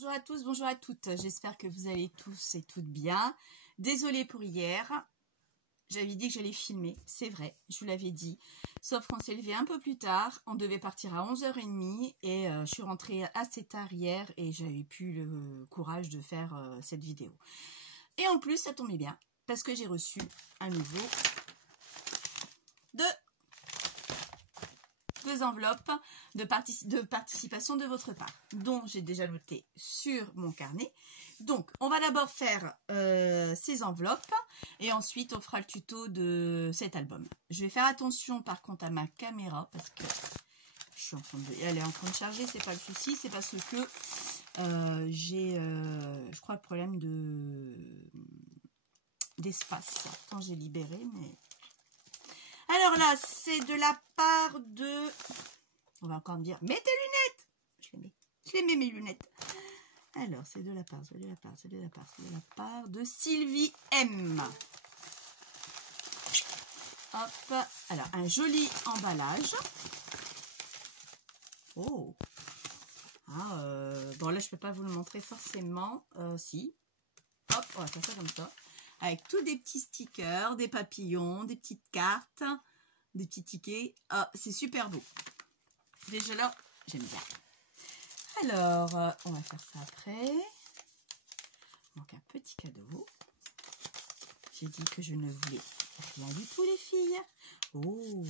Bonjour à tous, bonjour à toutes. J'espère que vous allez tous et toutes bien. Désolée pour hier. J'avais dit que j'allais filmer, c'est vrai, je vous l'avais dit. Sauf qu'on s'est levé un peu plus tard. On devait partir à 11h30 et je suis rentrée assez tard hier et j'avais plus le courage de faire cette vidéo. Et en plus, ça tombait bien parce que j'ai reçu à nouveau deux enveloppes de participation de votre part, dont j'ai déjà noté sur mon carnet. Donc, on va d'abord faire ces enveloppes et ensuite on fera le tuto de cet album. Je vais faire attention par contre à ma caméra parce que elle est en train de charger, c'est pas le souci, c'est parce que j'ai, je crois, le problème d'espace quand j'ai libéré, mais... Alors là, c'est de la part de... On va encore me dire, mets tes lunettes. Je les mets mes lunettes. Alors, c'est de la part de Sylvie M. Hop. Alors, un joli emballage. Oh. Ah, bon, là, je ne peux pas vous le montrer forcément. Si. Hop, on va faire ça comme ça. Avec tous des petits stickers, des papillons, des petites cartes, des petits tickets. Ah, c'est super beau. Déjà là, j'aime bien. Alors, on va faire ça après. Donc, un petit cadeau. J'ai dit que je ne voulais rien du tout, les filles. Oh.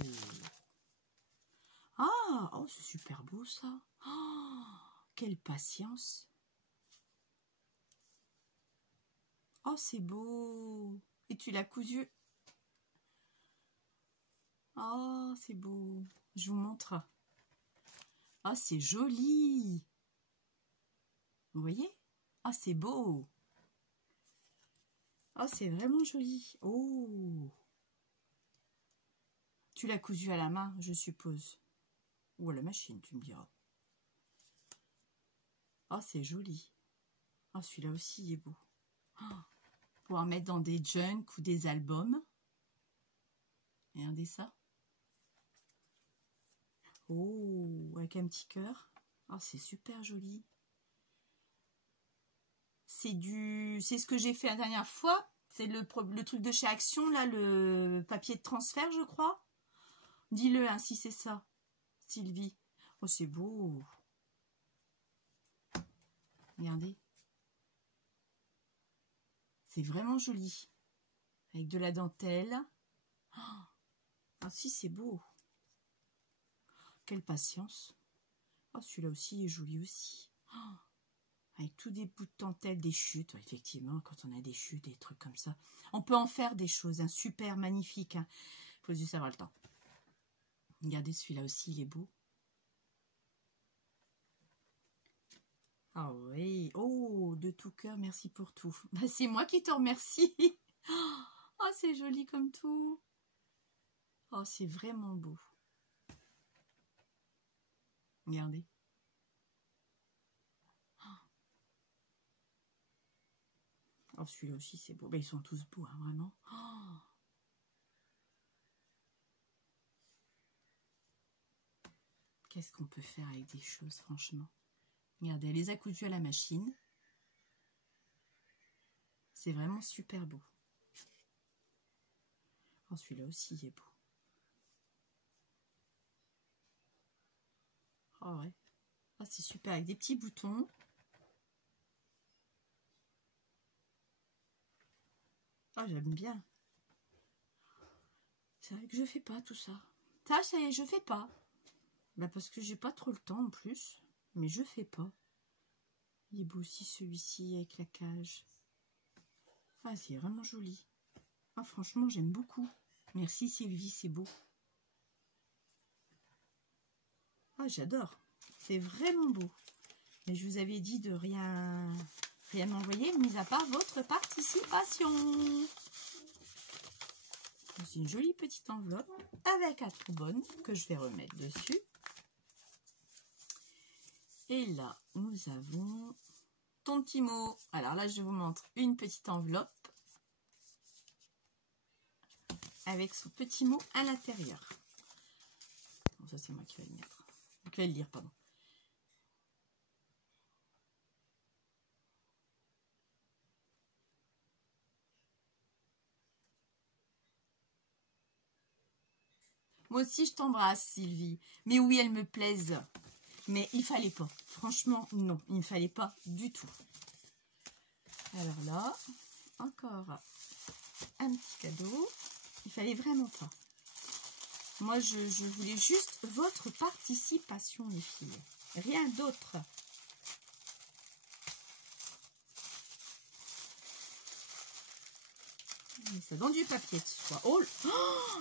Ah, oh, c'est super beau, ça. Oh, quelle patience. Oh, c'est beau. Et tu l'as cousu. Oh, c'est beau. Je vous montre. Oh, c'est joli. Vous voyez? Oh, c'est beau. Oh, c'est vraiment joli. Oh. Tu l'as cousu à la main, je suppose. Ou à la machine, tu me diras. Oh, c'est joli. Oh, celui-là aussi, il est beau. Oh. Pouvoir mettre dans des junk ou des albums. Regardez ça. Oh, avec un petit cœur. Oh, c'est super joli. C'est ce que j'ai fait la dernière fois. C'est le truc de chez Action, là, le papier de transfert, je crois. Dis-le, hein, si c'est ça, Sylvie. Oh, c'est beau. Regardez. C'est vraiment joli. Avec de la dentelle. Ah, si, c'est beau. Quelle patience. Oh, celui-là aussi est joli aussi. Oh, avec tous des bouts de dentelle, des chutes. Effectivement, quand on a des chutes, des trucs comme ça, on peut en faire des choses. Super magnifique. Il faut juste avoir le temps. Regardez, celui-là aussi, il est beau. Ah oui. Oh, de tout cœur, merci pour tout. Bah, c'est moi qui te remercie. Oh, c'est joli comme tout. Oh, c'est vraiment beau. Regardez. Oh, celui-là aussi, c'est beau. Bah, ils sont tous beaux, hein, vraiment. Oh. Qu'est-ce qu'on peut faire avec des choses, franchement? Regardez, elle les a cousus à la machine. C'est vraiment super beau. Oh, celui-là aussi, il est beau. Oh, ouais. Oh, c'est super, avec des petits boutons. Oh, j'aime bien. C'est vrai que je fais pas tout ça. Ça y est, je fais pas. Bah, parce que j'ai pas trop le temps en plus. Mais je fais pas. Il est beau aussi celui-ci avec la cage. Ah, c'est vraiment joli. Ah, franchement, j'aime beaucoup. Merci Sylvie, c'est beau. Ah, j'adore. C'est vraiment beau. Mais je vous avais dit de rien m'envoyer, mis à part votre participation. C'est une jolie petite enveloppe avec un trombone que je vais remettre dessus. Et là, nous avons ton petit mot. Alors là, je vous montre une petite enveloppe avec son petit mot à l'intérieur. Bon, ça, c'est moi qui vais le mettre. Qui vais le lire, pardon. Moi aussi, je t'embrasse, Sylvie. Mais oui, elles me plaisent. Mais il fallait pas. Franchement, non. Il ne fallait pas du tout. Alors là, encore un petit cadeau. Il fallait vraiment pas. Moi, je voulais juste votre participation, les filles. Rien d'autre. Ça donne du papier de soie. Oh, oh,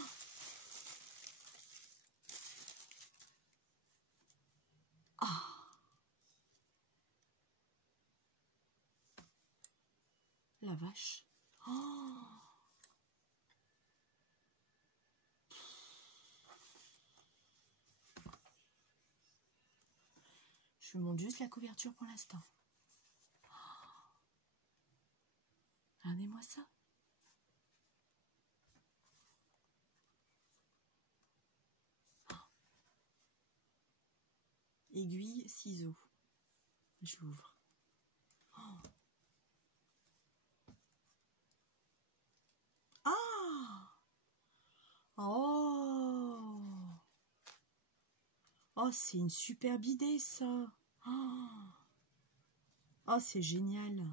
ah. La vache. Oh. Je vous montre juste la couverture pour l'instant. Regardez-moi ça. Aiguille, ciseaux. J'ouvre. Oh. Ah! Oh! Oh, c'est une superbe idée, ça. Oh, c'est génial.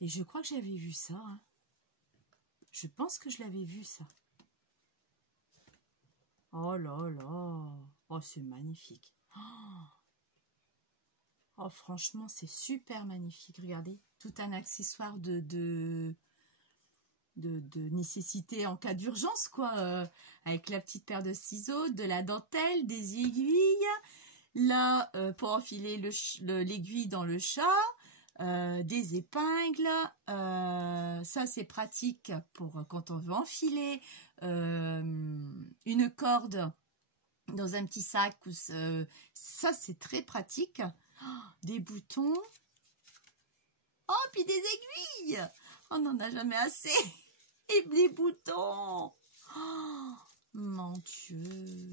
Et je crois que j'avais vu ça. Hein. Je pense que je l'avais vu, ça. Oh là là. Oh, c'est magnifique. Oh, franchement, c'est super magnifique. Regardez, tout un accessoire de nécessité en cas d'urgence, quoi. Avec la petite paire de ciseaux, de la dentelle, des aiguilles. Là, pour enfiler l'aiguille dans le chat. Des épingles. Ça, c'est pratique pour quand on veut enfiler une corde dans un petit sac. Ça, c'est très pratique. Oh, des boutons. Oh, puis des aiguilles. On n'en a jamais assez. Et les boutons. Oh, mon Dieu.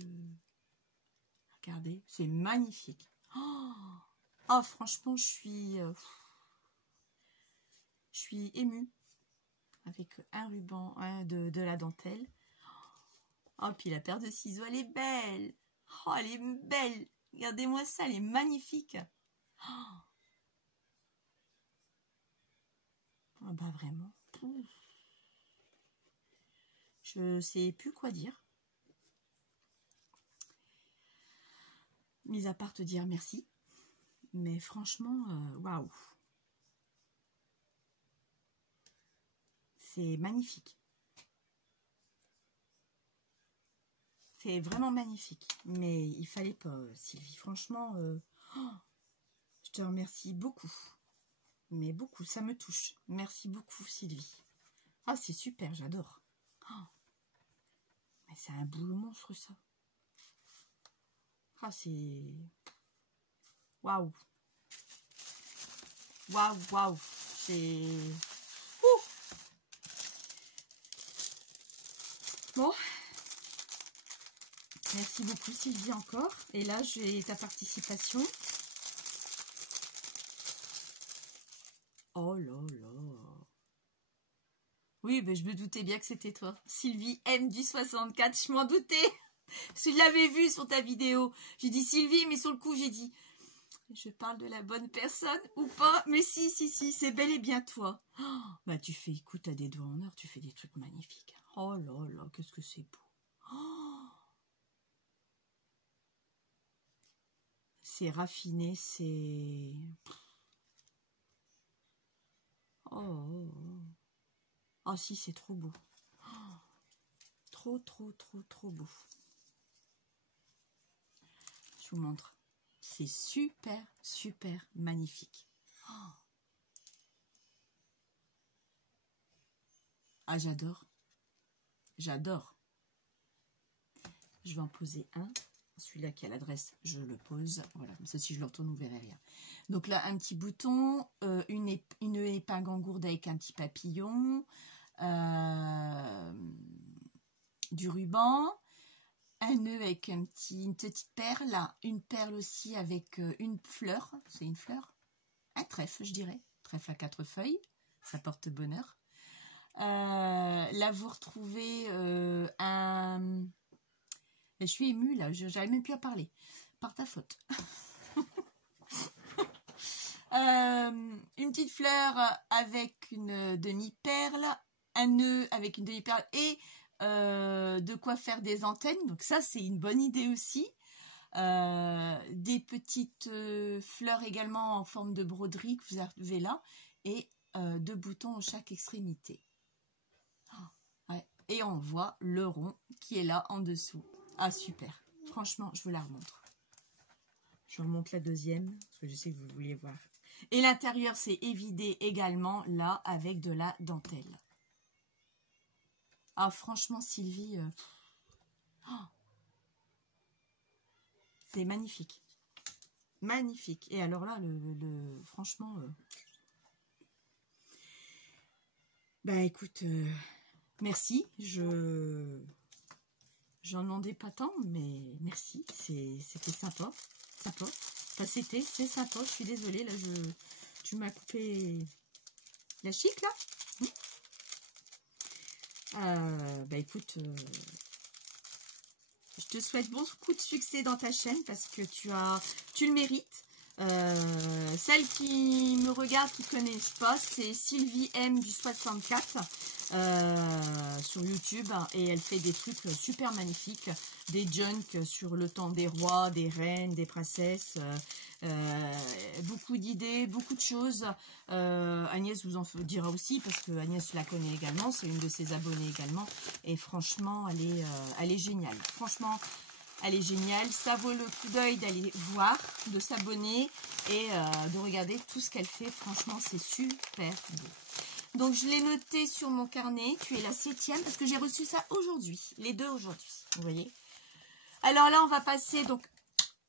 Regardez, c'est magnifique. Oh, franchement, je suis émue. Avec un ruban de la dentelle. Oh, puis la paire de ciseaux, elle est belle. Oh, elle est belle. Regardez-moi ça, elle est magnifique. Oh, bah vraiment. Je sais plus quoi dire. Mis à part te dire merci. Mais franchement, waouh. C'est magnifique. C'est vraiment magnifique. Mais il fallait pas, Sylvie. Franchement, je te remercie beaucoup. Mais beaucoup, ça me touche. Merci beaucoup, Sylvie. Ah, c'est super, j'adore. Oh, mais c'est un boulot monstre, ça. Ah, c'est... Waouh. Waouh, waouh. C'est... Bon. Merci beaucoup, Sylvie, encore. Et là, j'ai ta participation. Oh là là. Oui, ben, je me doutais bien que c'était toi. Sylvie M du 64, je m'en doutais. Parce que je l'avais vu sur ta vidéo. J'ai dit Sylvie, mais sur le coup, j'ai dit... Je parle de la bonne personne ou pas? Mais si, c'est bel et bien toi. Oh, bah tu fais, écoute, t'as des doigts en or, tu fais des trucs magnifiques. Oh là là, qu'est-ce que c'est beau. Oh, c'est raffiné, c'est... Oh, oh si, c'est trop beau. Oh, trop beau. Je vous montre. C'est super magnifique. Oh. Ah, j'adore. J'adore. Je vais en poser un. Celui-là qui a l'adresse, je le pose. Voilà, comme ça, si je le retourne, vous verrez rien. Donc là, un petit bouton, une épingle en gourde avec un petit papillon, du ruban, un nœud avec une petite perle, une perle aussi avec une fleur. C'est une fleur? Un trèfle, je dirais. Trèfle à 4 feuilles. Ça porte bonheur. Là, vous retrouvez un Et je suis émue là, j'arrive même plus à parler. Par ta faute. Une petite fleur avec une demi-perle, un nœud avec une demi-perle et de quoi faire des antennes. Donc ça, c'est une bonne idée aussi. Des petites fleurs également en forme de broderie que vous avez là. Et 2 boutons à chaque extrémité. Oh, ouais. Et on voit le rond qui est là en dessous. Ah, super. Franchement, je vous la remontre. Je vous remonte la deuxième, parce que je sais que vous vouliez voir. Et l'intérieur, c'est évidé également, là, avec de la dentelle. Ah, franchement, Sylvie, oh, c'est magnifique. Magnifique. Et alors là, franchement... Bah, écoute, merci. J'en demandais pas tant, mais merci. C'était sympa. Sympa. Enfin, c'est sympa. Je suis désolée, là, tu m'as coupé la chic, là. Bah écoute, je te souhaite beaucoup de succès dans ta chaîne parce que tu le mérites. Celles qui me regardent, qui ne connaissent pas, c'est Sylvie M du 64 sur YouTube et elle fait des trucs super magnifiques, des junks sur le temps des rois, des reines, des princesses, beaucoup d'idées, beaucoup de choses. Agnès vous en dira aussi parce que Agnès la connaît également, c'est une de ses abonnées également et franchement elle est géniale. Franchement elle est géniale, ça vaut le coup d'œil d'aller voir, de s'abonner et de regarder tout ce qu'elle fait. Franchement, c'est super beau. Donc, je l'ai noté sur mon carnet. Tu es la 7e parce que j'ai reçu ça aujourd'hui. Les deux aujourd'hui, vous voyez. Alors là, on va passer, donc,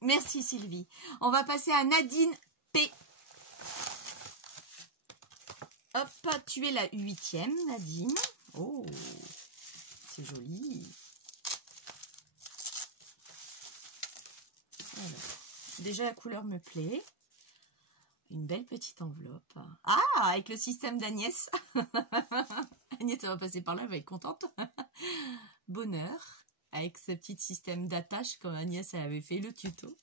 merci Sylvie. On va passer à Nadine P. Hop, tu es la 8e, Nadine. Oh, c'est joli. Alors, déjà la couleur me plaît. Une belle petite enveloppe. Ah, avec le système d'Agnès. Agnès, elle va passer par là, elle va être contente. Bonheur. Avec ce petit système d'attache, comme Agnès elle avait fait le tuto. Donc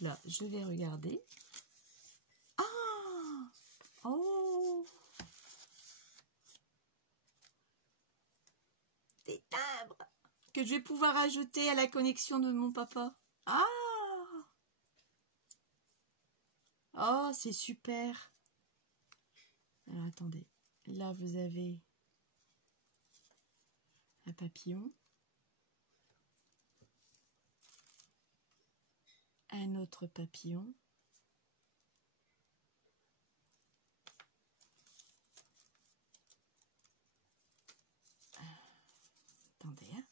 là, je vais regarder. Ah, oh, des timbres que je vais pouvoir ajouter à la connexion de mon papa. Ah, oh, c'est super. Alors, attendez. Là, vous avez un papillon. Un autre papillon. Attendez. Hein.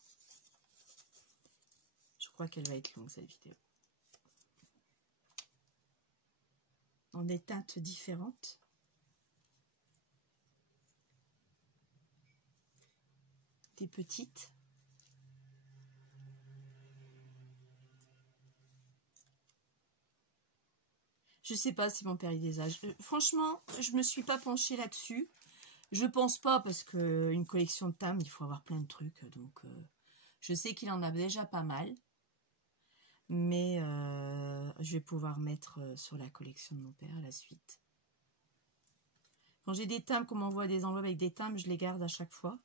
Je crois qu'elle va être longue, cette vidéo. Dans des teintes différentes. Des petites. Je sais pas si mon père il les a. Franchement, je me suis pas penchée là-dessus. Je pense pas parce que une collection de timbres, il faut avoir plein de trucs. Donc, je sais qu'il en a déjà pas mal. Mais je vais pouvoir mettre sur la collection de mon père à la suite. Quand j'ai des timbres, qu'on m'envoie des enveloppes avec des timbres, je les garde à chaque fois.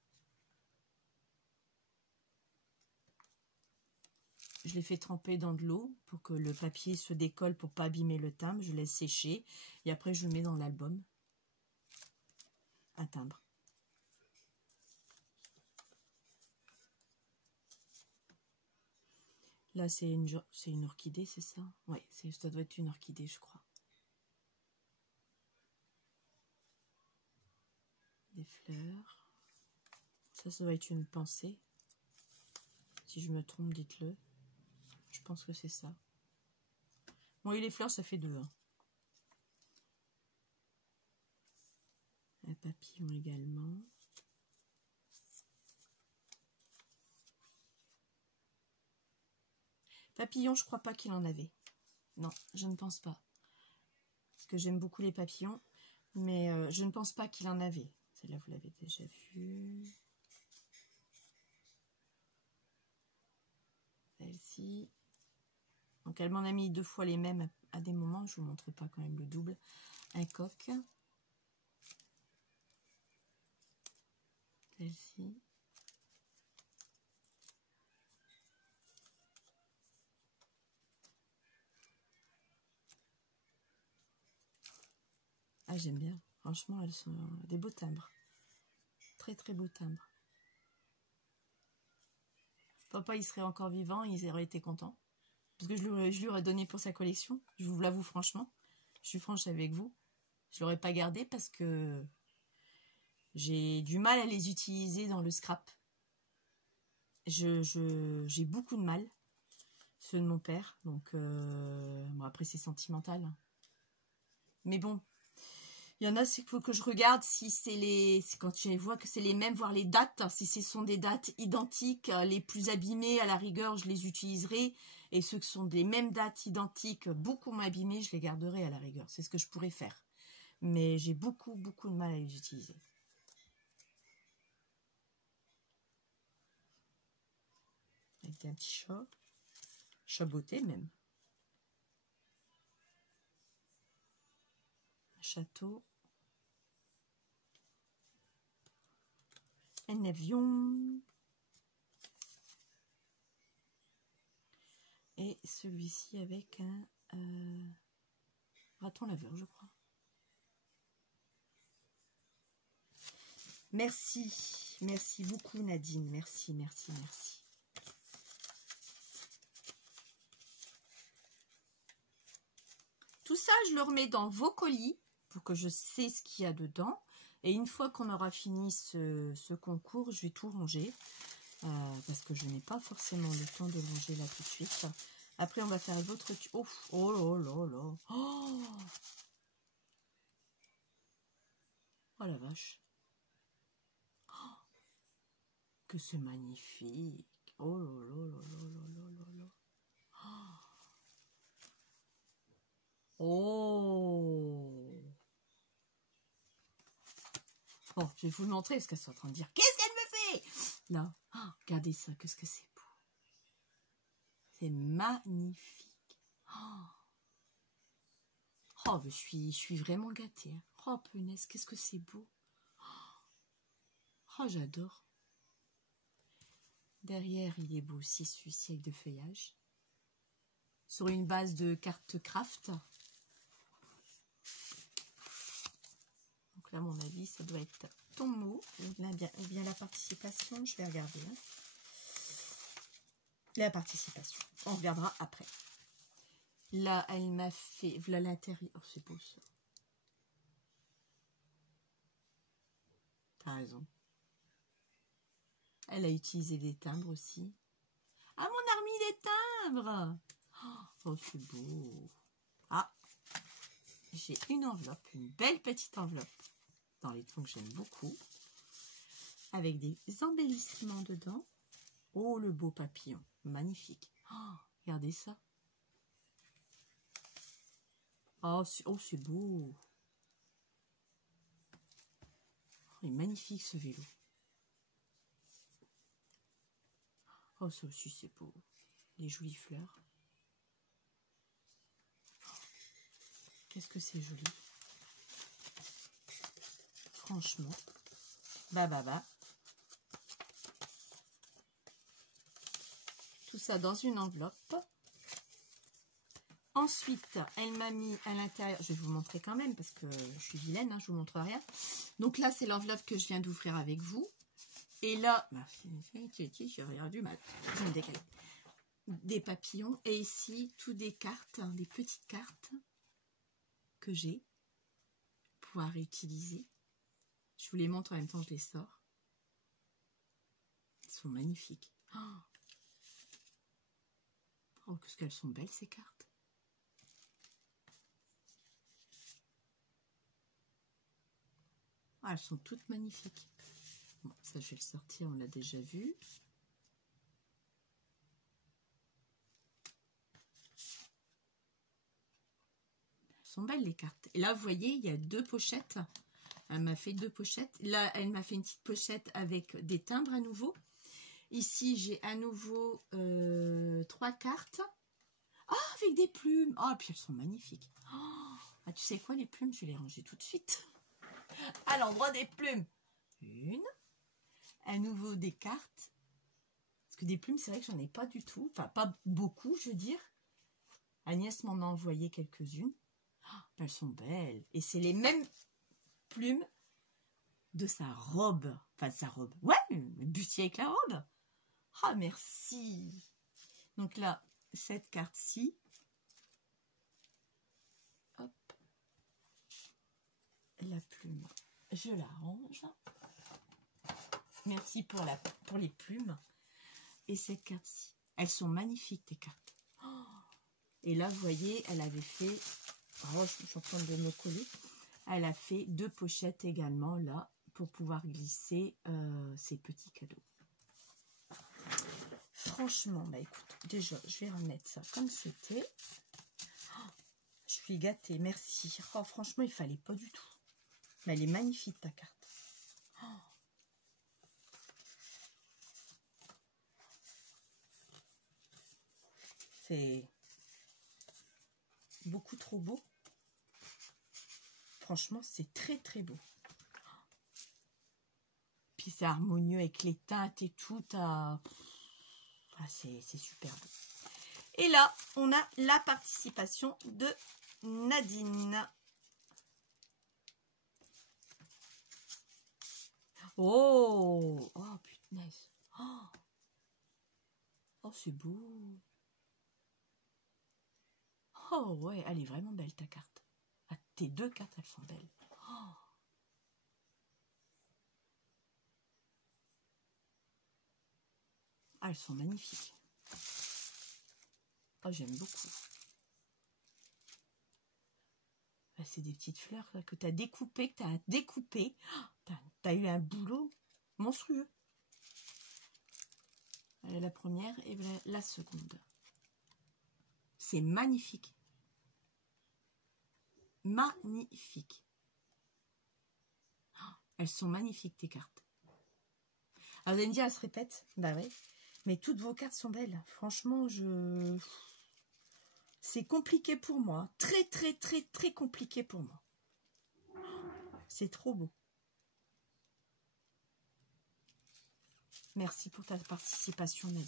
Je les fais tremper dans de l'eau pour que le papier se décolle pour pas abîmer le timbre. Je laisse sécher et après je le mets dans l'album. Un timbre. Là c'est une orchidée, c'est ça? Oui, ça doit être une orchidée, je crois. Des fleurs. Ça doit être une pensée. Si je me trompe, dites-le. Je pense que c'est ça. Bon, et les fleurs, ça fait 2. Hein. Un papillon également. Papillon, je crois pas qu'il en avait. Non, je ne pense pas. Parce que j'aime beaucoup les papillons. Mais je ne pense pas qu'il en avait. Celle-là, vous l'avez déjà vue. Celle-ci. Donc elle m'en a mis 2 fois les mêmes à des moments. Je vous montre pas quand même le double. Un coq. Celle-ci. Ah, j'aime bien. Franchement, elles sont des beaux timbres. Très, très beaux timbres. Papa, il serait encore vivant, il aurait été content. Parce que je lui aurais donné pour sa collection. Je vous l'avoue franchement. Je suis franche avec vous. Je ne l'aurais pas gardé parce que j'ai du mal à les utiliser dans le scrap. J'ai beaucoup de mal. Ceux de mon père. Donc, bon, après, c'est sentimental. Mais bon. Il y en a, c'est qu'il faut que je regarde si c'est les... Quand je vois que c'est les mêmes, voire les dates. Si ce sont des dates identiques, les plus abîmées, à la rigueur, je les utiliserai. Et ceux qui sont des mêmes dates identiques, beaucoup moins abîmées, je les garderai à la rigueur. C'est ce que je pourrais faire. Mais j'ai beaucoup, beaucoup de mal à les utiliser. Avec un petit chat. Chat beauté même. Un château. Un avion. Et celui-ci avec un raton laveur, je crois. Merci. Merci beaucoup, Nadine. Merci, merci, merci. Tout ça, je le remets dans vos colis pour que je sais ce qu'il y a dedans. Et une fois qu'on aura fini ce concours, je vais tout ranger. Parce que je n'ai pas forcément le temps de ranger là tout de suite. Après, on va faire votre... Oh, oh là là là. Oh, oh la vache. Oh, que c'est magnifique. Oh là là là là là là là. Oh. Bon, je vais vous le montrer parce qu'elles sont en train de dire qu'est-ce qu'elle me fait là. Oh, regardez ça, qu'est-ce que c'est beau. C'est magnifique. Oh, oh, je suis vraiment gâtée. Hein. Oh, punaise, qu'est-ce que c'est beau. Oh, j'adore. Derrière, il est beau aussi, celui-ci avec de feuillage. Sur une base de carte craft. Donc là, à mon avis, ça doit être ton mot. Ou bien la participation. Je vais regarder. Hein. La participation. On regardera après. Là, elle m'a fait... Voilà l'intérieur. Oh, c'est beau ça. T'as raison. Elle a utilisé des timbres aussi. Ah, mon a remis des timbres. Oh, c'est beau. Ah, j'ai une enveloppe, une belle petite enveloppe dans les tons que j'aime beaucoup. Avec des embellissements dedans. Oh, le beau papillon. Magnifique. Oh, regardez ça. Oh, c'est beau. Oh, il est magnifique ce vélo. Oh, ça aussi, c'est beau. Les jolies fleurs. Qu'est-ce que c'est joli. Franchement. Bah. Tout ça dans une enveloppe. Ensuite, elle m'a mis à l'intérieur. Je vais vous montrer quand même parce que je suis vilaine, hein, je vous montre rien. Donc là, c'est l'enveloppe que je viens d'ouvrir avec vous. Et là, bah, j'ai rien du mal. Je me décale. Des papillons. Et ici, toutes des cartes, hein, des petites cartes que j'ai pour pouvoir réutiliser. Je vous les montre en même temps, je les sors. Elles sont magnifiques. Oh, qu'est-ce qu'elles sont belles ces cartes. Ah, elles sont toutes magnifiques. Bon, ça, je vais le sortir, on l'a déjà vu. Elles sont belles les cartes. Et là, vous voyez, il y a 2 pochettes. Elle m'a fait 2 pochettes. Là, elle m'a fait une petite pochette avec des timbres à nouveau. Ici, j'ai à nouveau 3 cartes. Ah, avec des plumes. Ah, puis elles sont magnifiques. Oh, ah, tu sais quoi, les plumes, je vais les ranger tout de suite. À l'endroit des plumes. Une. À nouveau des cartes. Parce que des plumes, c'est vrai que j'en ai pas du tout. Enfin, pas beaucoup, je veux dire. Agnès m'en a envoyé quelques-unes. Oh, elles sont belles. Et c'est les mêmes plumes de sa robe. Enfin, de sa robe. Ouais, le bustier avec la robe. Ah, merci. Donc là, cette carte-ci. Hop. La plume, je la range. Merci pour les plumes. Et cette carte-ci. Elles sont magnifiques, tes cartes. Oh, et là, vous voyez, elle avait fait... Oh, je suis en train de me coller. Elle a fait 2 pochettes également, là, pour pouvoir glisser ces petits cadeaux. Franchement, bah écoute, déjà, je vais remettre ça comme c'était. Oh, je suis gâtée, merci. Oh, franchement, il fallait pas du tout. Mais elle est magnifique, ta carte. Oh. C'est beaucoup trop beau. Franchement, c'est très, très beau. Puis c'est harmonieux avec les teintes et tout. Ah, c'est super beau. Et là, on a la participation de Nadine. Oh, oh punaise. Oh, oh c'est beau. Oh ouais, elle est vraiment belle ta carte. Ah, tes 2 cartes, elles sont belles. Oh. Ah, elles sont magnifiques. Oh, j'aime beaucoup. Ah, c'est des petites fleurs là, que tu as découpées, que tu as découpées. Oh, tu as eu un boulot monstrueux. Voilà la première et voilà la seconde. C'est magnifique. Magnifique. Oh, elles sont magnifiques tes cartes. Alors vous allez me dire, elles se répètent. Bah ouais. Mais toutes vos cartes sont belles. Franchement, c'est compliqué pour moi. Très, très, très, très compliqué pour moi. C'est trop beau. Merci pour ta participation, Nadine.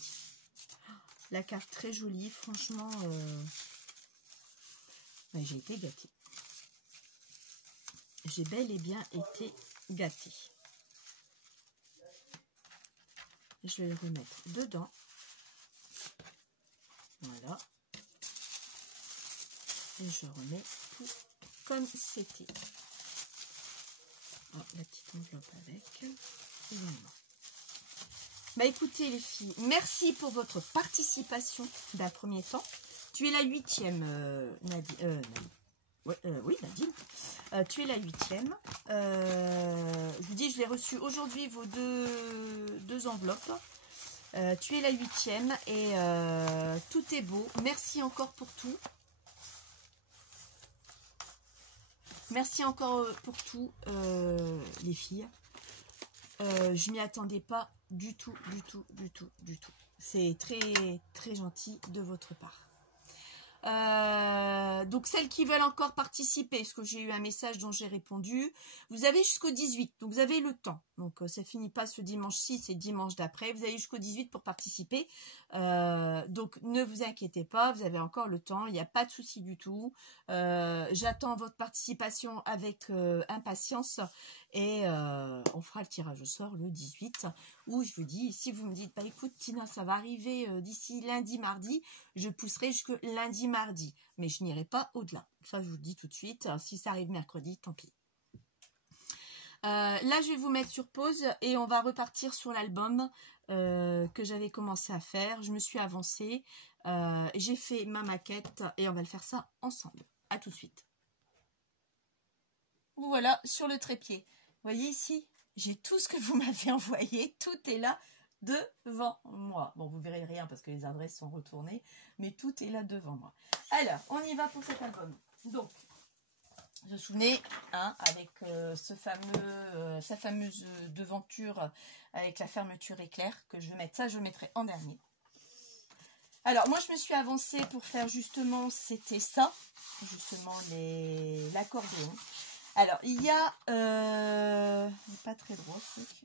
La carte très jolie. Franchement, j'ai été gâtée. J'ai bel et bien été gâtée. Je vais le remettre dedans. Voilà. Et je remets tout comme c'était. Oh, la petite enveloppe avec. Également. Bah écoutez les filles, merci pour votre participation d'un premier temps. Tu es la 8e, Nadine. Oui, Nadine. Tu es la 8e. Je vous dis, je l'ai reçu aujourd'hui vos deux enveloppes. Tu es la 8e et tout est beau. Merci encore pour tout. Merci encore pour tout, les filles. Je m'y attendais pas du tout, du tout, du tout, du tout. C'est très, très gentil de votre part. Donc celles qui veulent encore participer, parce que j'ai eu un message dont j'ai répondu, vous avez jusqu'au 18, donc vous avez le temps. Donc ça finit pas ce dimanche-ci, c'est dimanche d'après. Vous avez jusqu'au 18 pour participer. Donc ne vous inquiétez pas, vous avez encore le temps, il n'y a pas de souci du tout. J'attends votre participation avec impatience et on fera le tirage au sort le 18 où je vous dis, si vous me dites, bah écoute Tina, ça va arriver d'ici lundi, mardi, je pousserai jusque lundi, mardi, mais je n'irai pas au-delà. Ça, je vous le dis tout de suite. Si ça arrive mercredi, tant pis. Là, je vais vous mettre sur pause et on va repartir sur l'album que j'avais commencé à faire. Je me suis avancée. J'ai fait ma maquette et on va le faire ça ensemble. À tout de suite. Voilà, sur le trépied. Vous voyez ici, j'ai tout ce que vous m'avez envoyé. Tout est là devant moi. Bon, vous verrez rien parce que les adresses sont retournées, mais tout est là devant moi. Alors, on y va pour cet album. Donc, je vous souvenez, hein, avec sa fameuse devanture avec la fermeture éclair, que je vais mettre, ça je le mettrai en dernier. Alors, moi, je me suis avancée pour faire justement, c'était ça, justement, l'accordéon. Alors, il y a, pas très droit,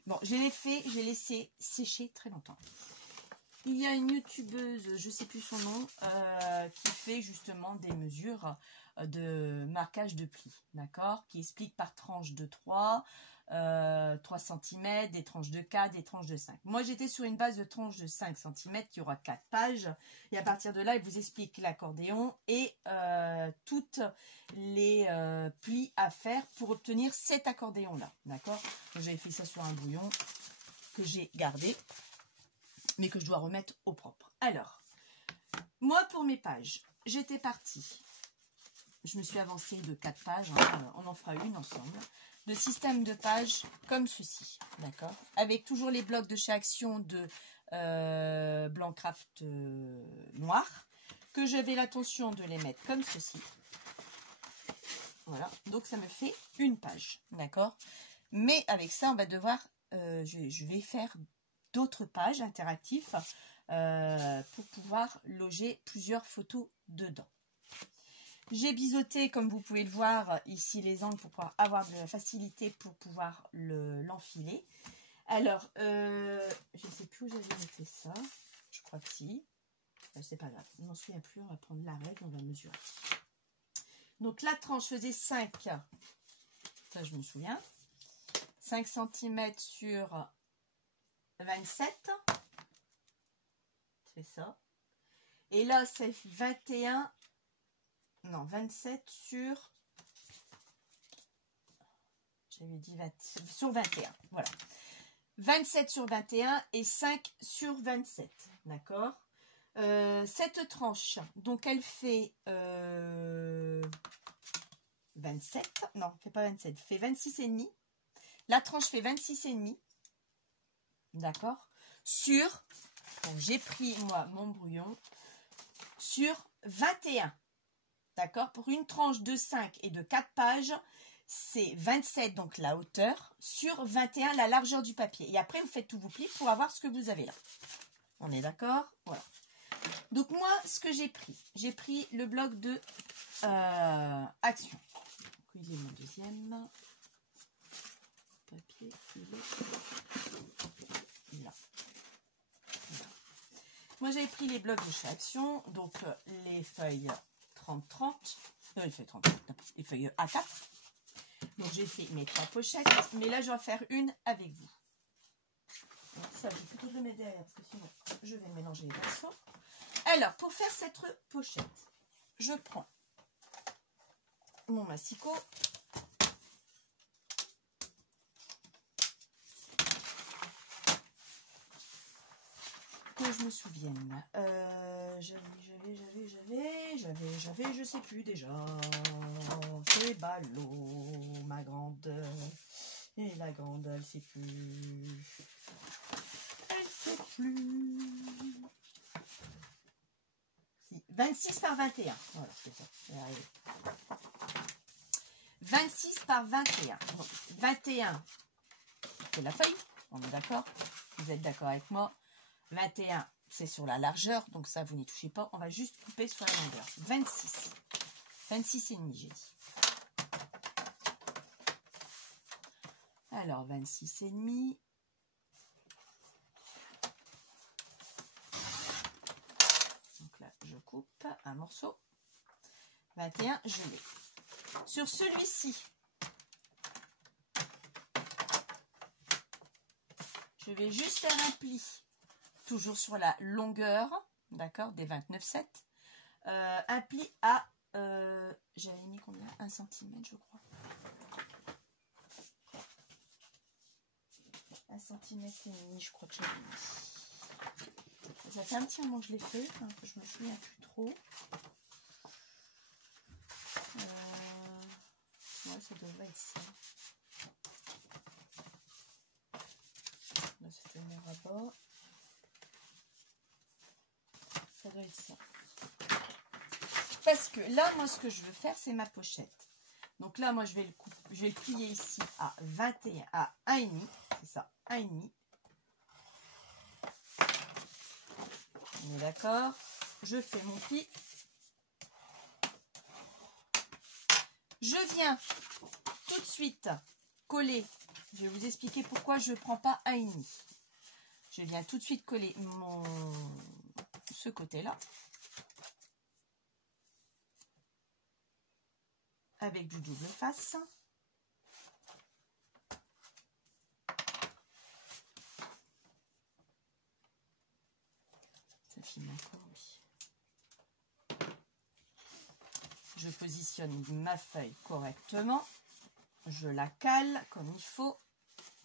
bon, j'ai laissé sécher très longtemps. Il y a une youtubeuse, je ne sais plus son nom, qui fait justement des mesures de marquage de plis, d'accord, qui explique par tranche de 3 cm, des tranches de 4, des tranches de 5. Moi, j'étais sur une base de tranche de 5 cm qui aura 4 pages. Et à partir de là, il vous explique l'accordéon et toutes les plis à faire pour obtenir cet accordéon-là. D'accord? J'avais fait ça sur un brouillon que j'ai gardé, mais que je dois remettre au propre. Alors, moi, pour mes pages, j'étais partie. Je me suis avancée de 4 pages, hein, on en fera une ensemble. De système de pages comme ceci, d'accord, avec toujours les blocs de chez Action de Blancraft noir, que j'avais l'intention de les mettre comme ceci. Voilà, donc ça me fait une page, d'accord. Mais avec ça, on va devoir, je vais faire d'autres pages interactives pour pouvoir loger plusieurs photos dedans. J'ai biseauté, comme vous pouvez le voir, ici les angles pour pouvoir avoir de la facilité pour pouvoir l'enfiler. Alors, je ne sais plus où j'avais noté ça. Je crois que si. C'est pas grave, je m'en souviens plus. On va prendre la règle, on va mesurer. Donc, la tranche faisait 5. Ça, je me souviens. 5 cm sur 27. C'est ça. Et là, c'est 21. Non, 27 sur... J'avais dit 20, sur 21. Voilà. 27 sur 21 et 5 sur 27. D'accord. Cette tranche, donc elle fait 27. Non, elle fait pas 27. Elle fait 26,5. La tranche fait 26,5. D'accord. Sur... J'ai pris, moi, mon brouillon sur 21. D'accord, pour une tranche de 5 et de 4 pages, c'est 27, donc la hauteur, sur 21, la largeur du papier. Et après, vous faites tous vos plis pour avoir ce que vous avez là. On est d'accord? Voilà. Donc, moi, ce que j'ai pris le bloc de Action. Donc, il est mon deuxième papier. Il est là. Moi, j'avais pris les blocs de chez Action, donc les feuilles 30-30, les feuilles A4. Donc, j'ai fait mes 3 pochettes, mais là, je vais faire une avec vous. Donc, ça, je vais plutôt le mettre derrière, parce que sinon, je vais mélanger les pinceaux. Alors, pour faire cette pochette, je prends mon massicot. Que je me souvienne. J'avais, je sais plus déjà. C'est ballot, ma grande. Et la grande, elle sait plus. Elle sait plus. Si, 26 par 21. Voilà, c'est ça. 26 par 21. Donc, 21, c'est la feuille. On est d'accord? Vous êtes d'accord avec moi? 21, c'est sur la largeur, donc ça, vous n'y touchez pas. On va juste couper sur la longueur. 26. 26,5, j'ai dit. Alors, 26,5. Donc là, je coupe un morceau. 21, je l'ai. Sur celui-ci, je vais juste faire un pli. Toujours sur la longueur, d'accord, des 29,7. Un pli à, j'avais mis combien? 1 cm, je crois. 1 cm et demi, je crois que j'avais mis. Ça fait un petit moment que je l'ai fait, hein, que je me souviens plus trop. Ouais, ça devrait être ça. Là, c'était mon rabat. Ça doit être ça. Parce que là, moi, ce que je veux faire, c'est ma pochette. Donc là, moi, je vais le plier ici à 21, à 1,5. C'est ça, 1,5. On est d'accord. Je fais mon pli. Je viens tout de suite coller. Je vais vous expliquer pourquoi je ne prends pas 1,5. Je viens tout de suite coller ce côté-là avec du double face. Ça filme encore, oui. Je positionne ma feuille correctement. Je la cale comme il faut.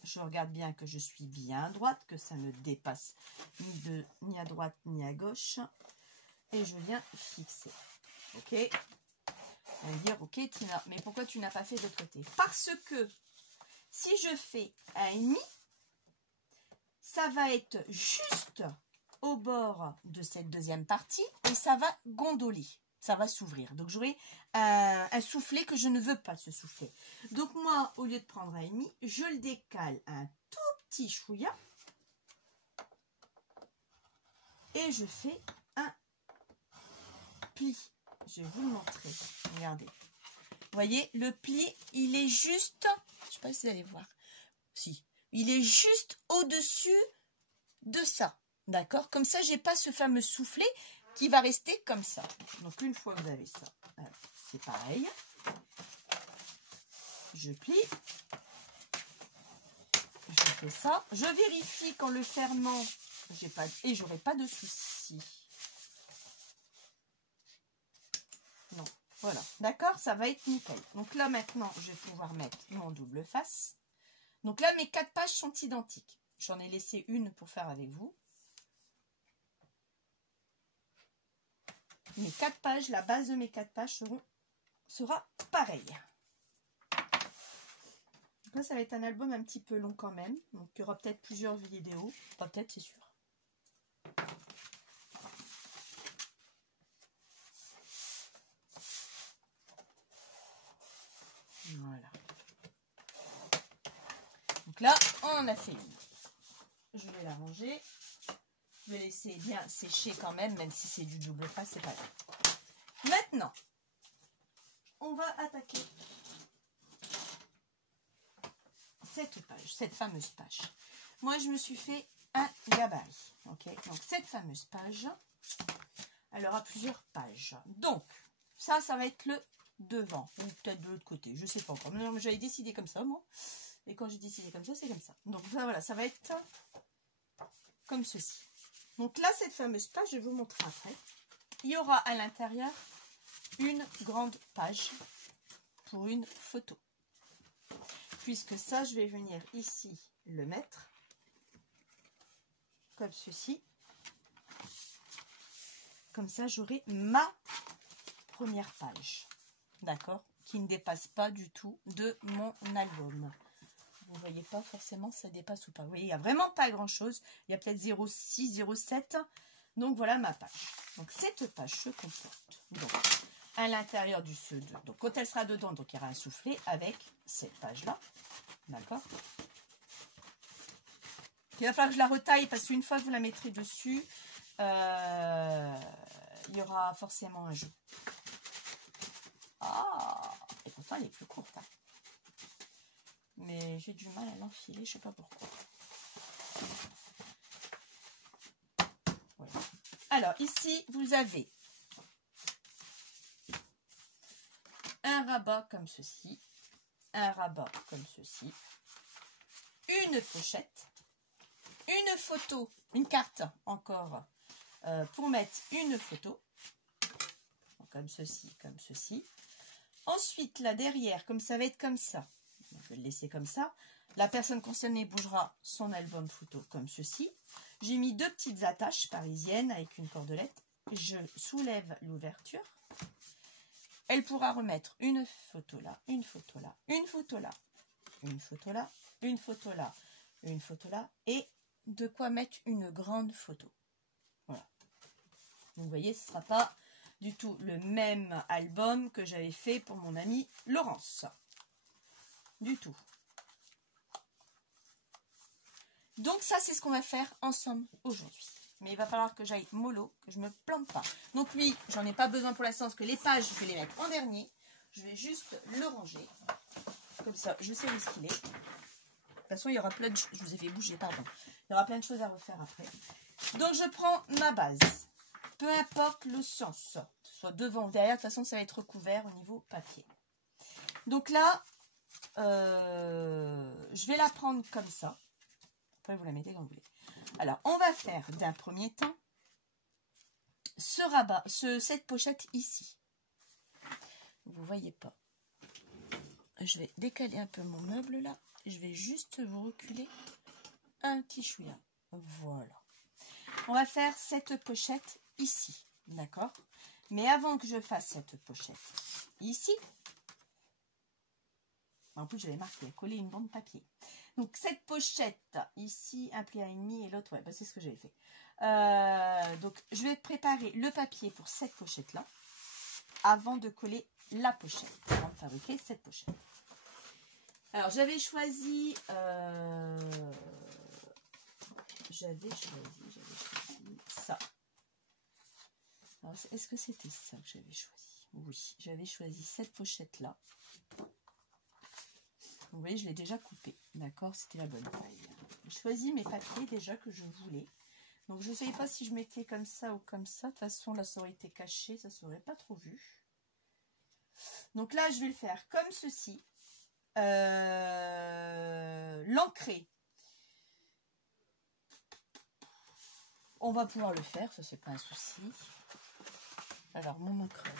Je regarde bien que je suis bien droite, que ça ne dépasse ni à droite ni à gauche. Et je viens fixer. Ok. On va dire, ok Tina, mais pourquoi tu n'as pas fait de l'autre côté? Parce que si je fais 1,5, ça va être juste au bord de cette deuxième partie et ça va gondoler. Ça va s'ouvrir. Donc, j'aurai un soufflet que je ne veux pas ce soufflet. Donc, moi, au lieu de prendre 1,5, je le décale un tout petit chouïa. Et je fais un pli. Je vais vous le montrer. Regardez. Vous voyez, le pli, il est juste... Je ne sais pas si vous allez voir. Si. Il est juste au-dessus de ça. D'accord? Comme ça, je n'ai pas ce fameux soufflet qui va rester comme ça. Donc, une fois que vous avez ça, c'est pareil. Je plie. Je fais ça. Je vérifie qu'en le fermant, j'aurai pas de soucis. Non. Voilà. D'accord? Ça va être nickel. Donc là, maintenant, je vais pouvoir mettre mon double face. Donc là, mes 4 pages sont identiques. J'en ai laissé une pour faire avec vous. Mes 4 pages, la base de mes 4 pages sera pareille. Donc là, ça va être un album un petit peu long quand même. Donc, il y aura peut-être plusieurs vidéos. Pas peut-être, c'est sûr. Voilà. Donc là, on a fait une. Je vais la ranger. Je vais laisser bien sécher quand même si c'est du double face, c'est pas grave. Maintenant, on va attaquer cette fameuse page. Moi, je me suis fait un gabarit. Ok, donc cette fameuse page, elle aura plusieurs pages. Donc, ça va être le devant, ou peut-être de l'autre côté, je sais pas encore. J'avais décidé comme ça, moi. Et quand j'ai décidé comme ça, c'est comme ça. Donc voilà, ça va être comme ceci. Donc là, cette fameuse page, je vais vous montrer après. Il y aura à l'intérieur une grande page pour une photo. Puisque ça, je vais venir ici le mettre comme ceci. Comme ça, j'aurai ma première page. D'accord? Qui ne dépasse pas du tout de mon album. Vous voyez pas forcément si ça dépasse ou pas. Vous voyez, il n'y a vraiment pas grand chose. Il y a peut-être 0,6, 0,7. Donc voilà ma page. Donc cette page se comporte. Donc à l'intérieur du pseudo. Donc quand elle sera dedans, donc il y aura un soufflet avec cette page-là. D'accord? Il va falloir que je la retaille parce qu'une fois que vous la mettrez dessus, il y aura forcément un jeu. Ah! Et pourtant elle est plus courte. Hein. Mais j'ai du mal à l'enfiler, je sais pas pourquoi. Voilà. Alors ici, vous avez un rabat comme ceci, un rabat comme ceci, une pochette, une photo, une carte encore pour mettre une photo, comme ceci, comme ceci. Ensuite, là derrière, comme ça va être comme ça, je vais le laisser comme ça. La personne concernée bougera son album photo comme ceci. J'ai mis 2 petites attaches parisiennes avec une cordelette. Je soulève l'ouverture. Elle pourra remettre une photo là, une photo là, une photo là, une photo là, une photo là, une photo là, et de quoi mettre une grande photo. Voilà. Donc, vous voyez, ce ne sera pas du tout le même album que j'avais fait pour mon amie Laurence. Du tout. Donc ça, c'est ce qu'on va faire ensemble aujourd'hui. Mais il va falloir que j'aille mollo, que je me plante pas. Donc lui, j'en ai pas besoin pour l'instant parce que les pages, je vais les mettre en dernier. Je vais juste le ranger. Comme ça, je sais où est-ce qu'il est. De toute façon, il y aura plein de... Je vous ai fait bouger, pardon. Il y aura plein de choses à refaire après. Donc je prends ma base. Peu importe le sens. Que ce soit devant ou derrière, de toute façon, ça va être recouvert au niveau papier. Donc là, je vais la prendre comme ça. Après, vous la mettez comme vous voulez. Alors, on va faire d'un premier temps cette pochette ici. Vous ne voyez pas. Je vais décaler un peu mon meuble là. Je vais juste vous reculer un petit chouïa. Voilà. On va faire cette pochette ici. D'accord? Mais avant que je fasse cette pochette ici, en plus, j'avais marqué, coller une bande papier. Donc, cette pochette, ici, un pli à demi et l'autre, ouais, bah, c'est ce que j'avais fait. Donc, je vais préparer le papier pour cette pochette-là avant de coller la pochette, avant de fabriquer cette pochette. Alors, j'avais choisi ça. Est-ce que c'était ça que j'avais choisi? Oui, j'avais choisi cette pochette-là. Vous voyez, je l'ai déjà coupé. D'accord, c'était la bonne taille. J'ai choisi mes papiers déjà que je voulais. Donc, je ne savais pas si je mettais comme ça ou comme ça. De toute façon, là, ça aurait été caché. Ça ne serait pas trop vu. Donc là, je vais le faire comme ceci. L'ancrer. On va pouvoir le faire. Ça, c'est pas un souci. Alors, mon encreur.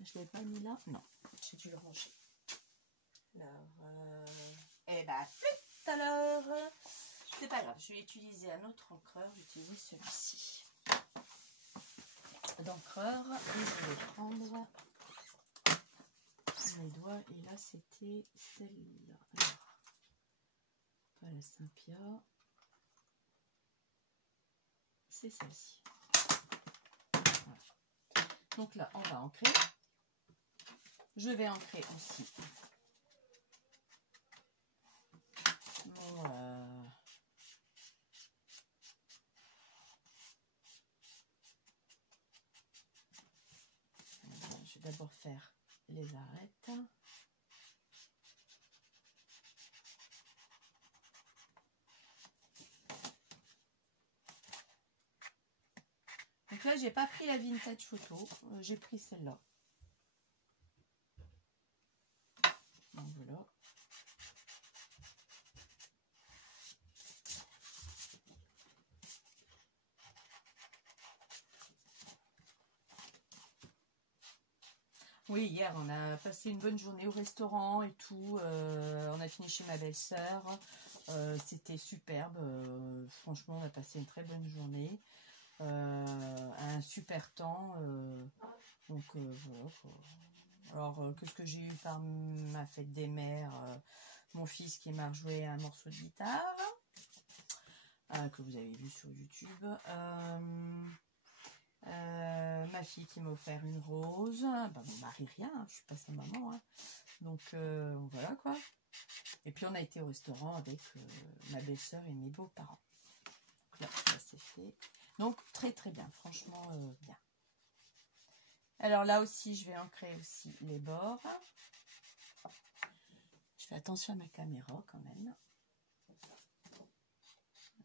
Je ne l'ai pas mis là. Non. J'ai dû le ranger. Alors, eh ben, flûte alors. C'est pas grave, je vais utiliser un autre encreur. J'utilise celui-ci. D'encreur. Et je vais prendre mes doigts. Et là, c'était celle-là. Alors, pas la Saint-Pierre. C'est celle-ci. Voilà. Donc là, on va ancrer. Je vais ancrer aussi je vais d'abord faire les arêtes. Donc là, j'ai pas pris la vintage photo, j'ai pris celle-là. Donc voilà. Oui, hier, on a passé une bonne journée au restaurant et tout. On a fini chez ma belle-sœur. C'était superbe. Franchement, on a passé une très bonne journée. Un super temps. Donc, voilà. Alors, qu'est-ce que j'ai eu par ma fête des mères? Mon fils qui m'a rejoué un morceau de guitare. Que vous avez vu sur YouTube. Ma fille qui m'a offert une rose. Ben, mon mari rien, hein, je suis pas sa maman, hein. Donc voilà quoi. Et puis on a été au restaurant avec ma belle-sœur et mes beaux-parents. Là ça c'est fait. Donc très très bien, franchement bien. Alors là aussi je vais ancrer aussi les bords. Je fais attention à ma caméra quand même.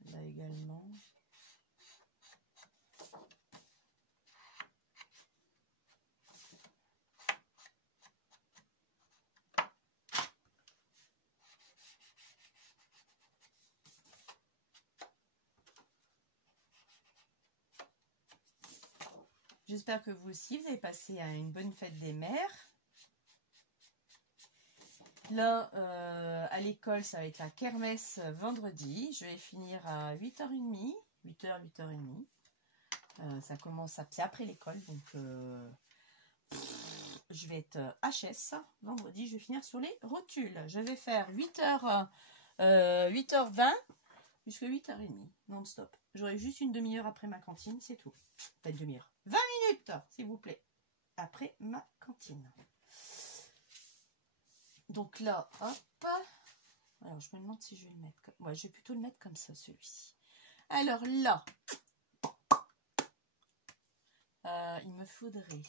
Là également. J'espère que vous aussi, vous avez passé une bonne fête des mères. Là, à l'école, ça va être la kermesse vendredi. Je vais finir à 8h30. 8h, 8h30. Ça commence à pied après l'école. Donc, je vais être HS. Vendredi, je vais finir sur les rotules. Je vais faire 8h20 jusqu'à 8h30. Non-stop. J'aurai juste une demi-heure après ma cantine, c'est tout. Pas une demi-heure. 20 minutes, s'il vous plaît. Après ma cantine. Donc là, hop. Alors, je me demande si je vais le mettre comme... Ouais, je vais plutôt le mettre comme ça, celui-ci. Alors là, il me faudrait...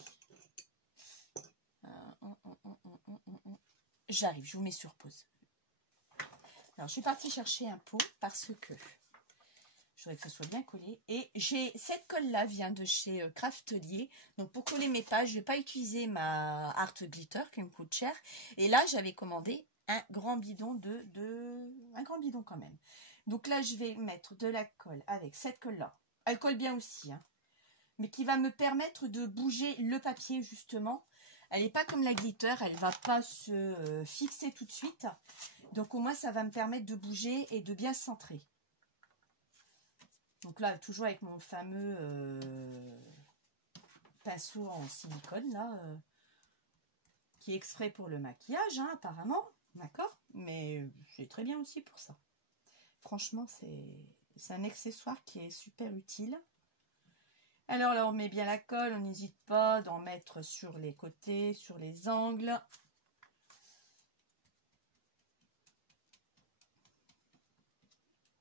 J'arrive, je vous mets sur pause. Alors, je suis partie chercher un pot parce que je voudrais que ce soit bien collé. Et j'ai cette colle-là, vient de chez Craftelier. Donc, pour coller mes pages, je ne vais pas utiliser ma Art Glitter qui me coûte cher. Et là, j'avais commandé un grand bidon un grand bidon quand même. Donc là, je vais mettre de la colle avec cette colle-là. Elle colle bien aussi, hein, mais qui va me permettre de bouger le papier, justement. Elle n'est pas comme la glitter, elle ne va pas se fixer tout de suite. Donc au moins, ça va me permettre de bouger et de bien centrer. Donc là, toujours avec mon fameux pinceau en silicone, là, qui est exprès pour le maquillage, hein, apparemment. D'accord? Mais c'est très bien aussi pour ça. Franchement, c'est un accessoire qui est super utile. Alors là, on met bien la colle, on n'hésite pas d'en mettre sur les côtés, sur les angles.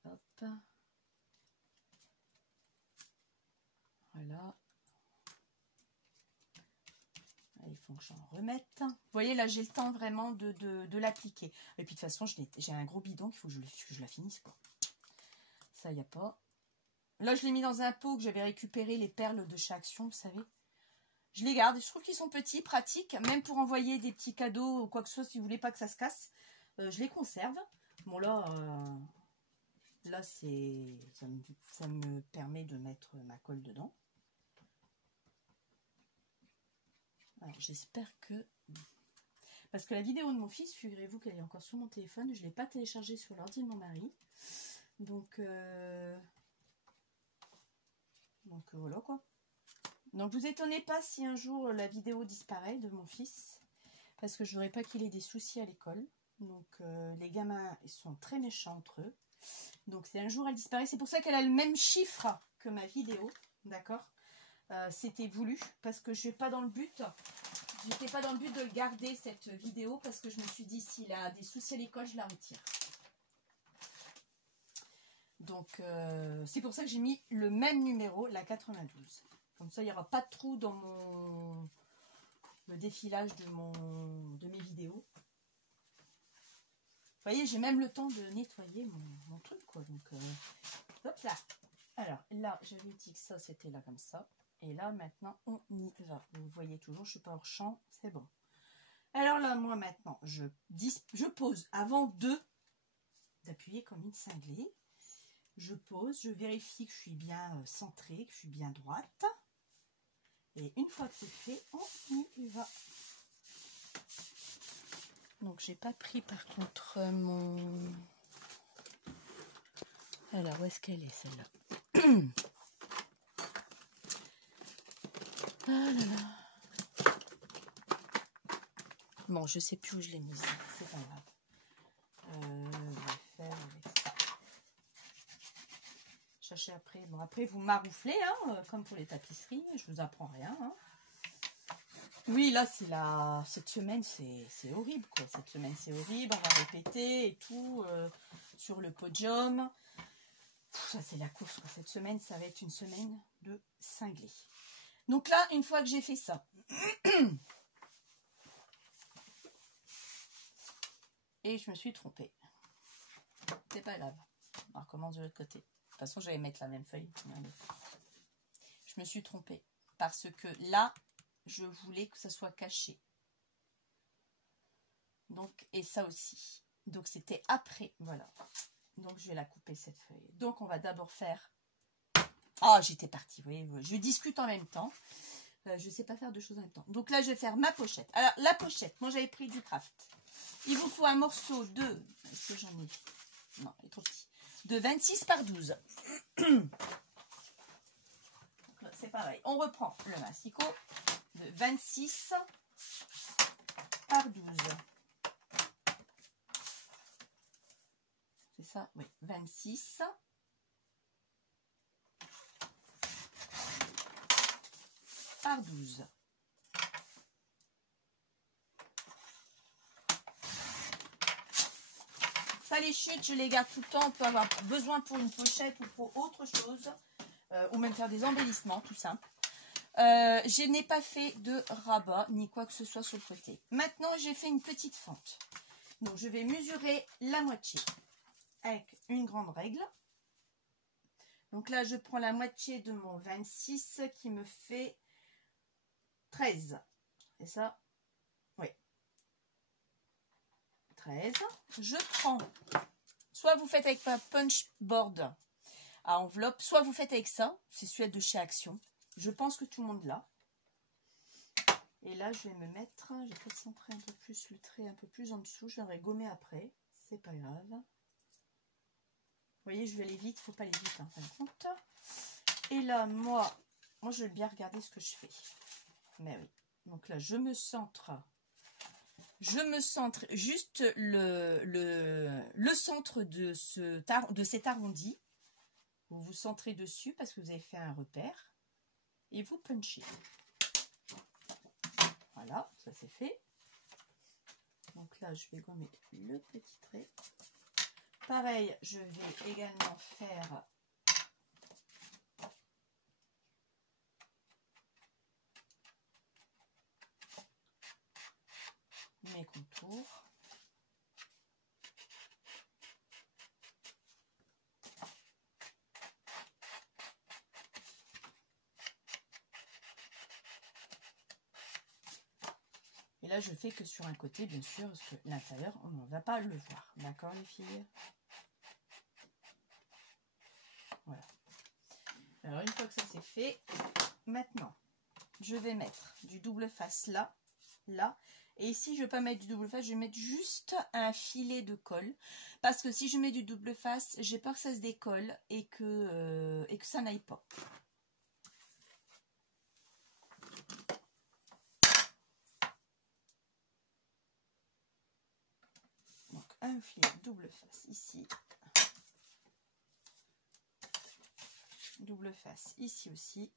Hop. Voilà. Il faut que j'en remette. Vous voyez, là, j'ai le temps vraiment de l'appliquer. Et puis, de toute façon, j'ai un gros bidon qu'il faut que je la finisse, quoi. Ça, il n'y a pas. Là, je l'ai mis dans un pot que j'avais récupéré les perles de chez Action, vous savez. Je les garde. Je trouve qu'ils sont petits, pratiques. Même pour envoyer des petits cadeaux ou quoi que ce soit, si vous voulez pas que ça se casse. Je les conserve. Bon, là, ça me permet de mettre ma colle dedans. J'espère que... Parce que la vidéo de mon fils, figurez-vous qu'elle est encore sur mon téléphone. Je ne l'ai pas téléchargée sur l'ordi de mon mari. Donc voilà quoi. Donc vous étonnez pas si un jour la vidéo disparaît de mon fils. Parce que je ne voudrais pas qu'il ait des soucis à l'école. Donc les gamins, ils sont très méchants entre eux. Donc si un jour elle disparaît, c'est pour ça qu'elle a le même chiffre que ma vidéo. D'accord, c'était voulu parce que je n'étais pas dans le but de le garder cette vidéo parce que je me suis dit s'il a des soucis à l'école, je la retire. Donc c'est pour ça que j'ai mis le même numéro, la 92. Comme ça, il n'y aura pas de trou dans le défilage de mes vidéos. Vous voyez, j'ai même le temps de nettoyer mon truc, quoi. Donc, hop là. Alors, là, j'avais dit que ça, c'était là comme ça. Et là, maintenant, on y va. Vous voyez toujours, je suis pas hors champ, c'est bon. Alors là, moi, maintenant, je pose avant d'appuyer comme une cinglée. Je pose, je vérifie que je suis bien centrée, que je suis bien droite. Et une fois que c'est fait, on y va. Donc, j'ai pas pris par contre mon... Alors, où est-ce qu'elle est celle-là? Ah là là. Bon, je sais plus où je l'ai mise. C'est pas grave. Je vais faire avec ça. Cherchez après. Bon, après, vous marouflez, hein, comme pour les tapisseries. Je vous apprends rien. Hein. Oui, là, cette semaine, c'est horrible, quoi. Cette semaine, c'est horrible. On va répéter et tout sur le podium. Ça, c'est la course, quoi. Cette semaine, ça va être une semaine de cinglé. Donc là, une fois que j'ai fait ça, et je me suis trompée. C'est pas grave. On recommence de l'autre côté. De toute façon, j'allais mettre la même feuille. Je me suis trompée. Parce que là, je voulais que ça soit caché. Donc, et ça aussi. Donc, c'était après. Voilà. Donc, je vais la couper, cette feuille. Donc, on va d'abord faire... Ah, j'étais partie. Vous voyez, je discute en même temps. Je ne sais pas faire deux choses en même temps. Donc là, je vais faire ma pochette. Alors, la pochette, moi, j'avais pris du Craft. Il vous faut un morceau de... Est-ce que j'en ai? Non, il est trop petit. De 26 par 12. C'est pareil. On reprend le massicot de 26 par 12. C'est ça? Oui, 26. par 12. Ça, les chutes, je les garde tout le temps. On peut avoir besoin pour une pochette ou pour autre chose. Ou même faire des embellissements, tout simple. Je n'ai pas fait de rabat ni quoi que ce soit sur le côté. Maintenant, j'ai fait une petite fente. Donc, je vais mesurer la moitié avec une grande règle. Donc là, je prends la moitié de mon 26 qui me fait 13. Et ça, oui. 13. Je prends, soit vous faites avec un punch board à enveloppe, soit vous faites avec ça. C'est celui de chez Action. Je pense que tout le monde l'a. Et là, je vais me mettre, j'ai peut-être centré un peu plus le trait, un peu plus en dessous. Je l'aurai gommé après. C'est pas grave. Vous voyez, je vais aller vite. Il ne faut pas aller vite, en fin de compte. Et là, moi, je vais bien regarder ce que je fais. Mais oui. Donc là, je me centre juste le centre de cet arrondi. Vous vous centrez dessus parce que vous avez fait un repère. Et vous punchez. Voilà, ça c'est fait. Donc là, je vais gommer le petit trait. Pareil, je vais également faire mes contours. Et là, je fais que sur un côté, bien sûr, parce que l'intérieur, on ne va pas le voir. D'accord, les filles? Voilà. Alors, une fois que ça c'est fait, maintenant, je vais mettre du double face là, là. Et ici, je ne vais pas mettre du double face, je vais mettre juste un filet de colle. Parce que si je mets du double face, j'ai peur que ça se décolle et que ça n'aille pas. Donc, un filet double face ici. Double face ici aussi.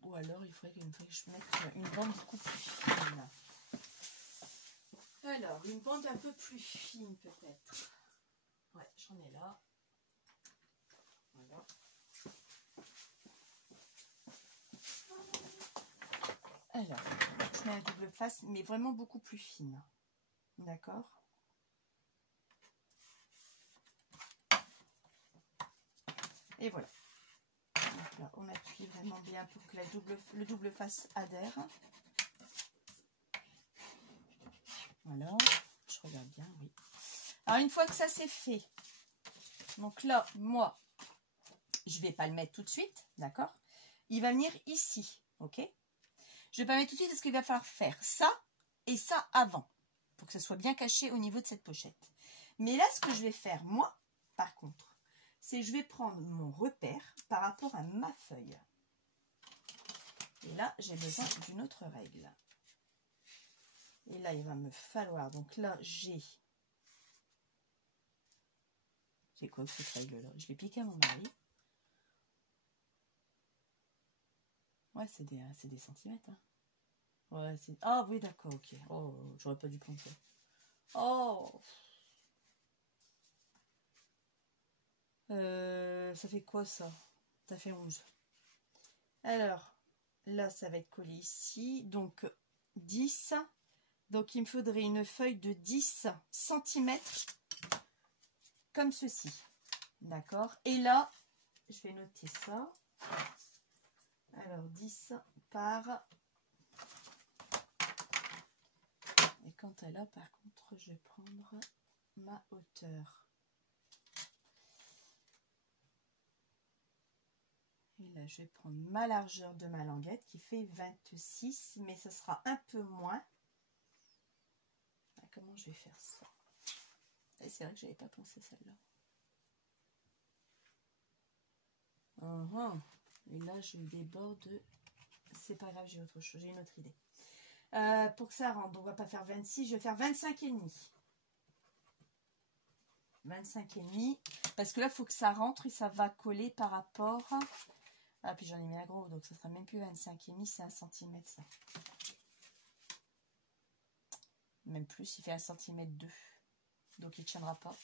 Ou alors il faudrait que je mette une bande beaucoup plus fine. Alors, une bande un peu plus fine peut-être. Ouais, j'en ai là. Voilà. Alors, je mets la double face, mais vraiment beaucoup plus fine. D'accord? Et voilà. Donc là, on appuie vraiment bien pour que le double face adhère. Voilà. Je regarde bien, oui. Alors, une fois que ça c'est fait, donc là, moi, je ne vais pas le mettre tout de suite, d'accord? Il va venir ici, ok? Je ne vais pas mettre tout de suite parce qu'il va falloir faire ça et ça avant, pour que ça soit bien caché au niveau de cette pochette. Mais là, ce que je vais faire, moi, par contre, c'est que je vais prendre mon repère par rapport à ma feuille. Et là, j'ai besoin d'une autre règle. Et là, il va me falloir, donc là, j'ai... C'est quoi cette règle-là? Je l'ai piqué à mon mari. Ouais, c'est des centimètres. Hein. Ouais, c'est... Ah oui, d'accord, ok. Oh, j'aurais pas dû prendre ça. Oh, ça fait quoi ça? Ça fait 11. Alors, là, ça va être collé ici. Donc, 10. Donc, il me faudrait une feuille de 10 cm comme ceci. D'accord? Et là, je vais noter ça. Alors, 10 par... Et quant à là, par contre, je vais prendre ma hauteur. Et là, je vais prendre ma largeur de ma languette qui fait 26, mais ça sera un peu moins. Comment je vais faire ça? Et c'est vrai que je n'avais pas pensé celle-là. Et là, je déborde. C'est pas grave, j'ai autre chose, j'ai une autre idée. Pour que ça rentre, on va pas faire 26, je vais faire 25,5. 25,5. Parce que là, il faut que ça rentre et ça va coller par rapport... Ah, puis j'en ai mis un gros, donc ça sera même plus 25,5, c'est 1 cm ça. Même plus, il fait 1 cm 2. Donc il ne tiendra pas.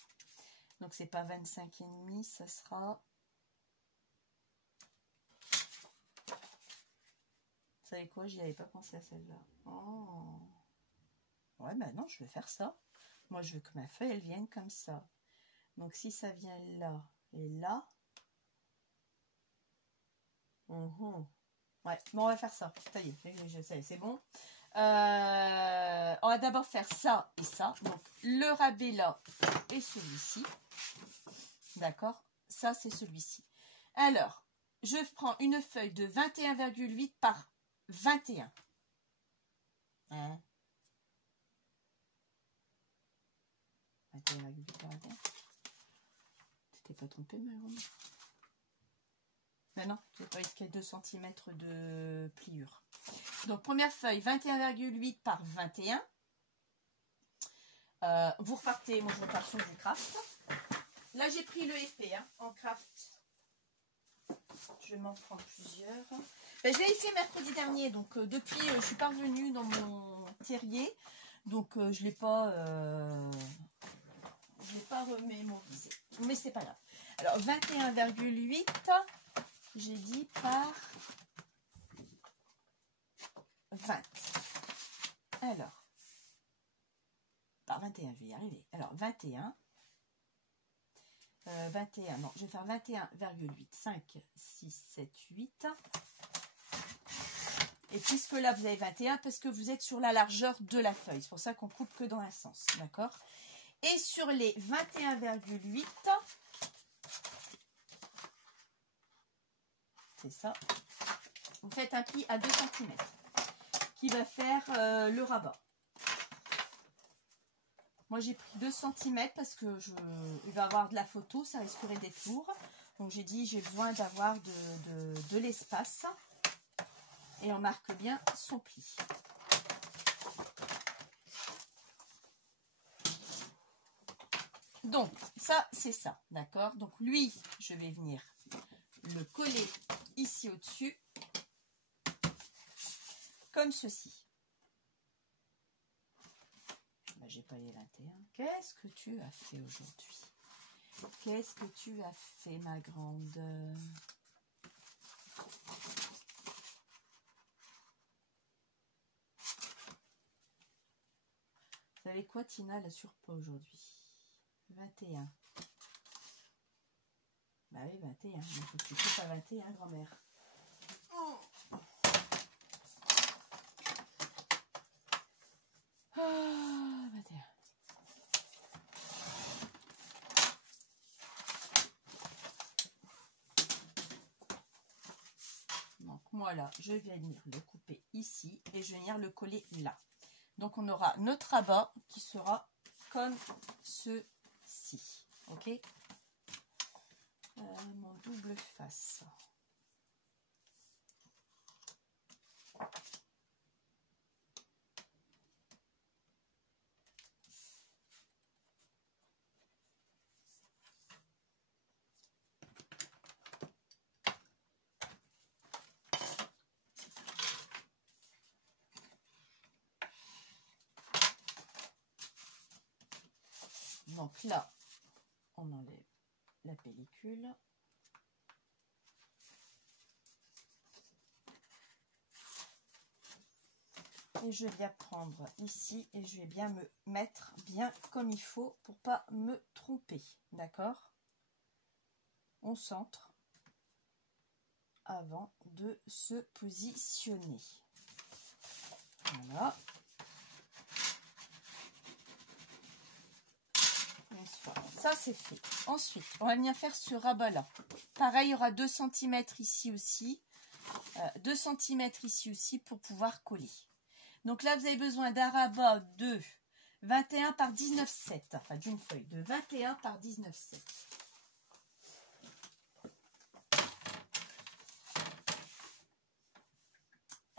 Donc c'est pas 25,5, ça sera... Vous savez quoi, j'y avais pas pensé à celle-là. Oh. Ouais, ben non, je vais faire ça. Moi, je veux que ma feuille, elle vienne comme ça. Donc si ça vient là et là... Ouais, bon, on va faire ça. Ça y est, je sais, c'est bon. On va d'abord faire ça et ça. Donc, le rabais là et celui-ci. D'accord? Ça, c'est celui-ci. Alors, je prends une feuille de 21,8 par 21. Hein? 21,8 par 21. Tu t'es pas trompé, ma grande? Ben non, j'ai pas risqué 2 cm de pliure. Donc, première feuille, 21,8 par 21. Vous repartez, moi je repars sur du craft. Là, j'ai pris le épais hein, en craft. Je vais m'en prendre plusieurs. Ben, je l'ai fait mercredi dernier, donc depuis, je suis pas revenue dans mon terrier. Donc, je ne l'ai pas remémorisé. Mais c'est pas grave. Alors, 21,8, j'ai dit par 20. Alors, par 21, je vais y arriver. Alors, 21. 21, non, je vais faire 21,8, 5, 6, 7, 8. Et puisque là, vous avez 21, parce que vous êtes sur la largeur de la feuille. C'est pour ça qu'on coupe que dans un sens, d'accord? Et sur les 21,8, c'est ça, vous faites un pli à 2 cm qui va faire le rabat. Moi, j'ai pris 2 cm parce que il va y avoir de la photo, ça risquerait d'être lourd. Donc, j'ai dit, j'ai besoin d'avoir de l'espace. Et on marque bien son pli. Donc, ça, c'est ça, d'accord? Donc, lui, je vais venir le coller ici au-dessus, comme ceci. Ben, j'ai pas les 21. Qu'est-ce que tu as fait aujourd'hui? Qu'est-ce que tu as fait, ma grande? Vous savez quoi, Tina, elle a surpoids aujourd'hui? 21. Bah oui, 21. Il faut que tu coupes à 21, grand-mère. Ah, 21. Donc, moi, là, je vais venir le couper ici et je vais venir le coller là. Donc, on aura notre rabat qui sera comme ceci. Ok? Mon double face. Donc là, on enlève la pellicule. Et je viens prendre ici et je vais bien me mettre bien comme il faut pour pas me tromper. D'accord? On centre avant de se positionner. Voilà. Ça, c'est fait. Ensuite, on va venir faire ce rabat-là. Pareil, il y aura 2 cm ici aussi. 2 cm ici aussi pour pouvoir coller. Donc là, vous avez besoin d'un rabat de 21 par 19,7. Enfin, d'une feuille de 21 par 19,7.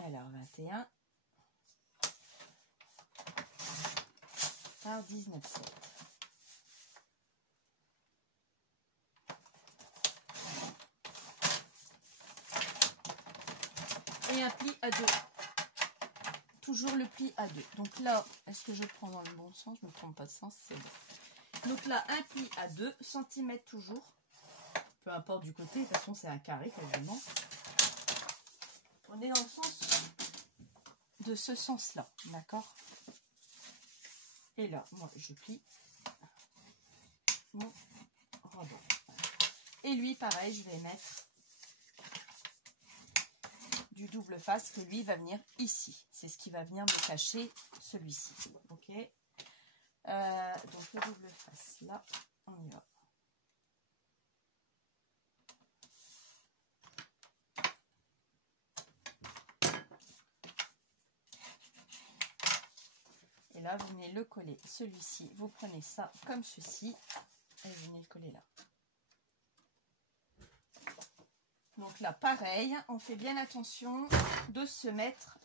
Alors, 21. par 19,7. Et un pli à 2. Toujours le pli à 2. Donc là, est-ce que je prends dans le bon sens? Je ne me trompe pas de sens, c'est bon. Donc là, un pli à 2 cm toujours. Peu importe du côté, de toute façon c'est un carré quasiment. On est dans le sens de ce sens-là, d'accord? Et là, moi je plie mon rebord. Et lui, pareil, je vais mettre du double face que lui va venir ici. C'est ce qui va venir me cacher celui-ci. Ok. Donc le double face, là, on y va. Et là, vous venez le coller. Celui-ci, vous prenez ça comme ceci et vous venez le coller là. Donc là, pareil, on fait bien attention de se mettre...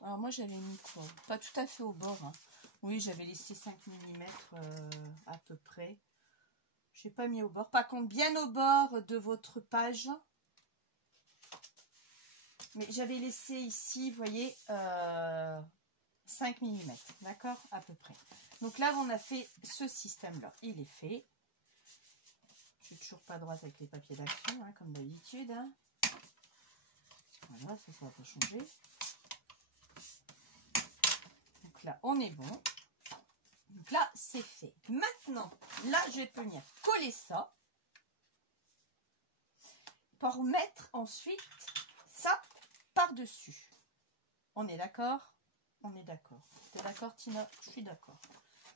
Alors moi, j'avais mis quoi? Pas tout à fait au bord. Hein. Oui, j'avais laissé 5 mm à peu près. Je n'ai pas mis au bord. Par contre, bien au bord de votre page. Mais j'avais laissé ici, vous voyez, 5 mm. D'accord? À peu près. Donc là, on a fait ce système-là. Il est fait. Je suis toujours pas droite avec les papiers d'action, hein, comme d'habitude. Hein. Voilà, ça ne va pas changer. Donc là, on est bon. Donc là, c'est fait. Maintenant, là, je vais venir coller ça pour mettre ensuite ça par-dessus. On est d'accord? On est d'accord. Tu es d'accord, Tina? Je suis d'accord.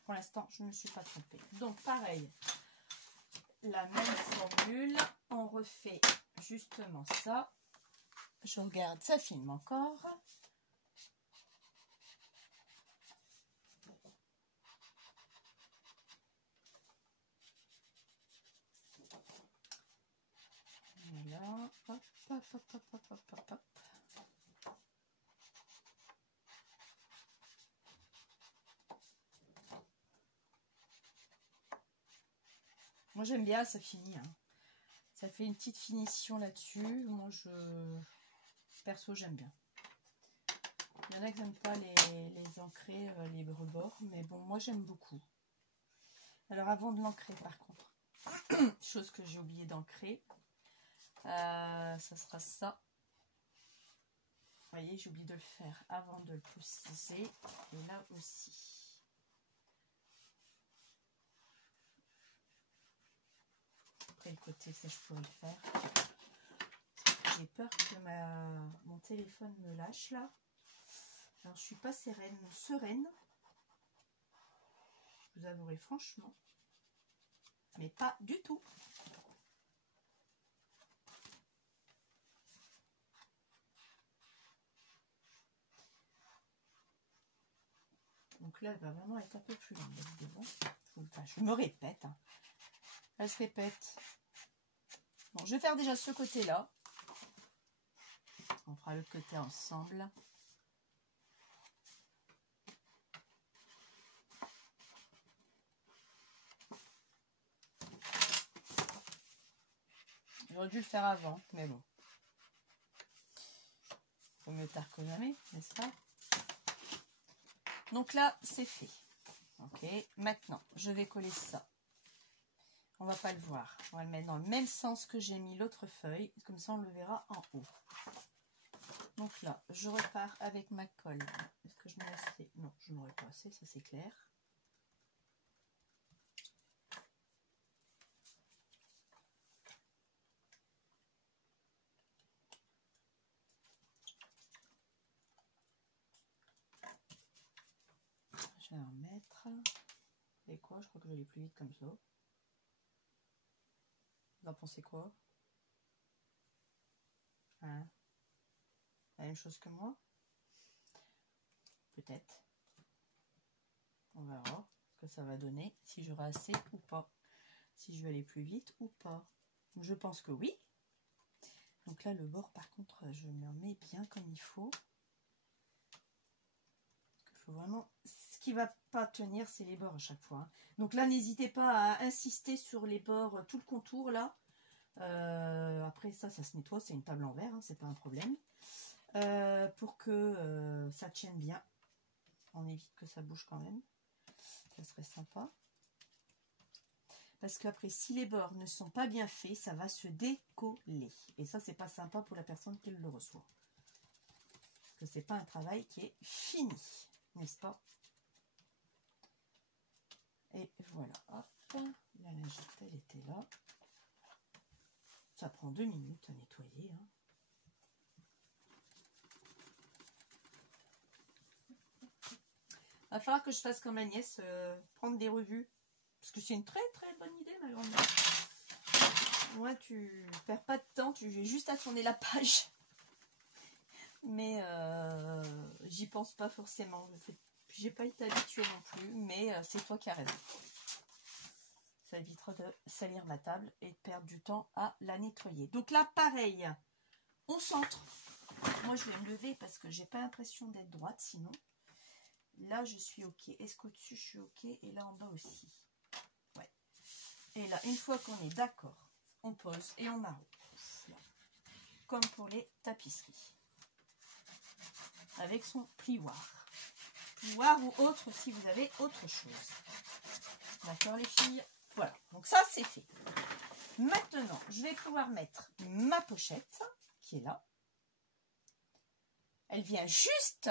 Pour l'instant, je ne me suis pas trompée. Donc, pareil, la même formule. On refait justement ça. Je regarde, ça filme encore. Voilà, hop, hop, hop, hop, hop, hop, hop, hop. Moi j'aime bien, ça finit. Hein. Ça fait une petite finition là-dessus. Moi perso j'aime bien. Il y en a qui n'aiment pas les ancrer, les rebords, mais bon, moi j'aime beaucoup. Alors avant de l'ancrer par contre, chose que j'ai oublié d'ancrer, ça sera ça. Vous voyez, j'ai oublié de le faire avant de le préciser. Et là aussi. Après le côté, ça je pourrais le faire. J'ai peur que mon téléphone me lâche là. Alors je suis pas sereine. Vous avouerez franchement. Mais pas du tout. Donc là, elle va vraiment être un peu plus longue. Enfin, je me répète. Hein. Elle se répète. Bon, je vais faire déjà ce côté-là. On fera le côté ensemble. J'aurais dû le faire avant, mais bon. Faut mieux tard que jamais, n'est-ce pas? Donc là, c'est fait. Ok, maintenant, je vais coller ça. On va pas le voir. On va le mettre dans le même sens que j'ai mis l'autre feuille. Comme ça, on le verra en haut. Donc là, je repars avec ma colle. Est-ce que je n'ai assez? Non, je n'aurai pas assez, ça c'est clair. Je vais en mettre. Et quoi? Je crois que je vais aller plus vite comme ça. Vous en pensez quoi? Hein? La même chose que moi? Peut-être. On verra ce que ça va donner, si j'aurai assez ou pas. Si je vais aller plus vite ou pas. Je pense que oui. Donc là, le bord, par contre, je me mets bien comme il faut. Il faut vraiment... Ce qui va pas tenir, c'est les bords à chaque fois. Hein. Donc là, n'hésitez pas à insister sur les bords, tout le contour là. Après ça se nettoie, c'est une table en verre, hein, c'est pas un problème. Pour que ça tienne bien. On évite que ça bouge quand même. Ça serait sympa. Parce qu'après, si les bords ne sont pas bien faits, ça va se décoller. Et ça, c'est pas sympa pour la personne qui le reçoit. Parce que c'est pas un travail qui est fini, n'est-ce pas? Et voilà, hop, la lingette, elle était là. Ça prend 2 minutes à nettoyer. Hein. Va falloir que je fasse comme Agnès, prendre des revues. Parce que c'est une très très bonne idée, ma grand-mère. Moi, tu perds pas de temps, tu as juste à tourner la page. Mais j'y pense pas forcément. J'ai pas été habituée non plus, mais c'est toi qui as raison. Ça évitera de salir ma table et de perdre du temps à la nettoyer. Donc là, pareil, on centre. Moi, je vais me lever parce que j'ai pas l'impression d'être droite, sinon. Là, je suis OK. Est-ce qu'au-dessus, je suis OK? Et là, en bas aussi. Ouais. Et là, une fois qu'on est d'accord, on pose et on arrose. Comme pour les tapisseries. Avec son plioir. Plioir ou autre si vous avez autre chose. D'accord, les filles? Voilà. Donc ça, c'est fait. Maintenant, je vais pouvoir mettre ma pochette qui est là. Elle vient juste...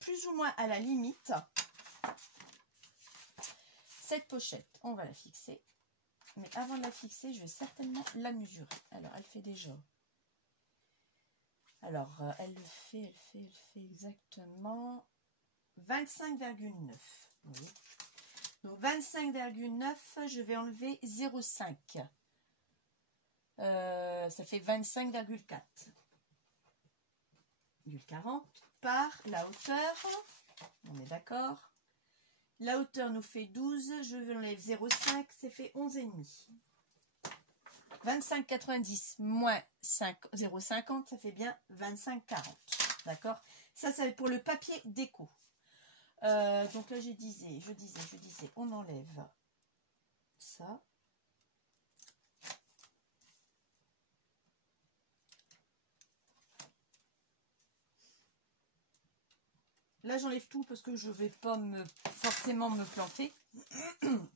plus ou moins à la limite. Cette pochette, on va la fixer. Mais avant de la fixer, je vais certainement la mesurer. Alors, elle fait déjà... Alors, elle fait exactement 25,9. Oui. Donc, 25,9, je vais enlever 0,5. Ça fait 25,4. 40 par la hauteur. On est d'accord. La hauteur nous fait 12. Je vais enlever 0,5. Ça fait 11,5. 25,90 moins 0,50. Ça fait bien 25,40. D'accord. Ça, c'est pour le papier déco. Donc là, je disais, on enlève ça. Là, j'enlève tout parce que je ne vais pas forcément me planter.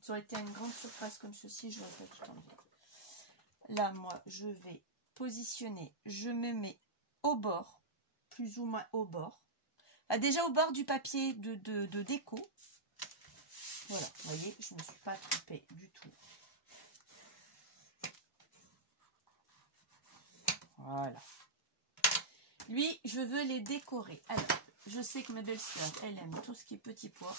Ça aurait été une grande surface comme ceci, je n'aurais pas tout enlevé. Là, moi, je vais positionner. Je me mets au bord, plus ou moins au bord. Ah, déjà au bord du papier de déco. Voilà, vous voyez, je ne me suis pas trompée du tout. Voilà. Lui, je veux les décorer. Alors, je sais que ma belle-sœur, elle aime tout ce qui est petit pois.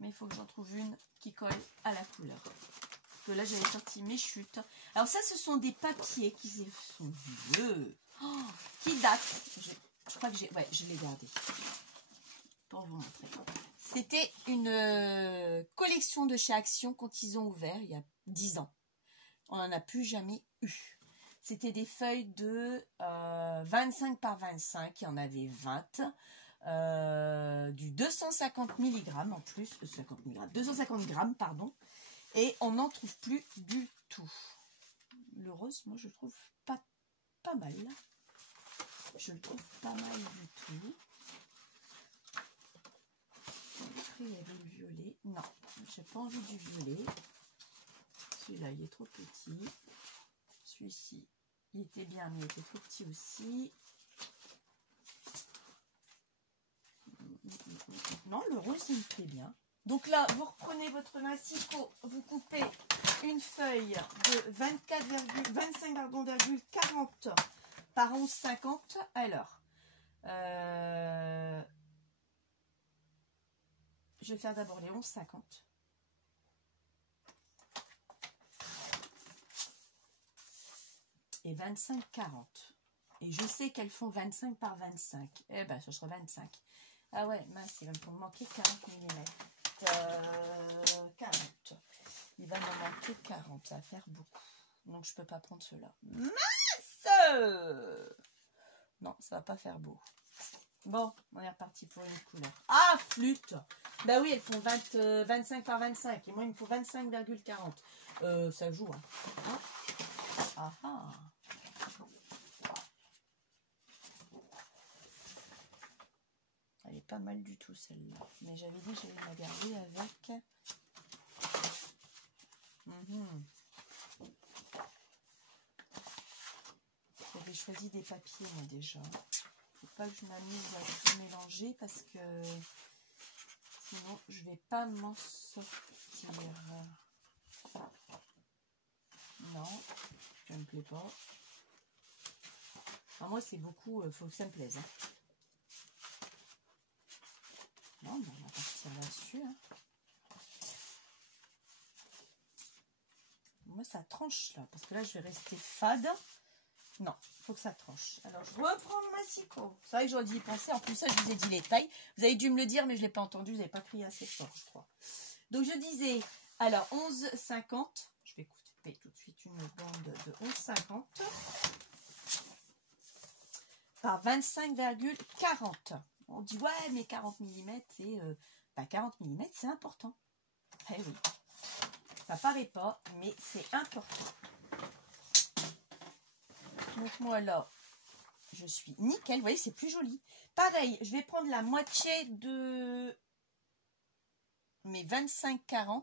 Mais il faut que j'en trouve une qui colle à la couleur. Parce que là, j'avais sorti mes chutes. Alors ça, ce sont des papiers qui sont vieux. Oh, qui datent. Je crois que je l'ai gardé. Pour vous montrer. C'était une collection de chez Action quand ils ont ouvert, il y a 10 ans. On n'en a plus jamais eu. C'était des feuilles de 25 par 25, il y en avait 20, du 250 mg en plus, 250 grammes, pardon, et on n'en trouve plus du tout. Le rose, moi je trouve pas mal. Je le trouve pas mal du tout. Après, il y avait le violet. Non, j'ai pas envie du violet. Celui-là, il est trop petit. Celui-ci, il était bien, mais il était trop petit aussi. Non, le rose, il me plaît bien. Donc là, vous reprenez votre massicot, vous coupez une feuille de 25,40 par 11,50. Alors, je vais faire d'abord les 11,50. Et 25,40. Et je sais qu'elles font 25 par 25. Eh ben, ce sera 25. Ah ouais, mince, il va me manquer 40 mm. 40. Il va m'en manquer 40. Ça va faire beaucoup. Donc, je peux pas prendre cela. Mince! Non, ça va pas faire beau. Bon, on est reparti pour une couleur. Ah, flûte. Bah oui, elles font 25 par 25. Et moi, il me faut 25,40. Ça joue, hein. Ah ah. Elle est pas mal du tout, celle-là. Mais j'avais dit que j'allais la garder avec... J'avais choisi des papiers, moi, déjà. Faut pas que je m'amuse à tout mélanger parce que sinon je vais pas m'en sortir. Non, ça me plaît pas. Enfin, moi c'est beaucoup, faut que ça me plaise. Hein. Non, ben, on va partir là-dessus. Hein. Moi ça tranche là, parce que là je vais rester fade. Non, il faut que ça tranche. Alors, je reprends mon massicot. C'est vrai que j'aurais dû y penser. En plus, ça, je vous ai dit les tailles. Vous avez dû me le dire, mais je ne l'ai pas entendu. Vous n'avez pas crié assez fort, je crois. Donc, je disais, alors, 11,50. Je vais couper tout de suite une bande de 11,50 par 25,40. On dit, ouais, mais 40 mm, c'est... 40 mm, c'est important. Eh oui. Ça paraît pas, mais c'est important. Donc moi là, je suis nickel. Vous voyez, c'est plus joli. Pareil, je vais prendre la moitié de mes 25-40.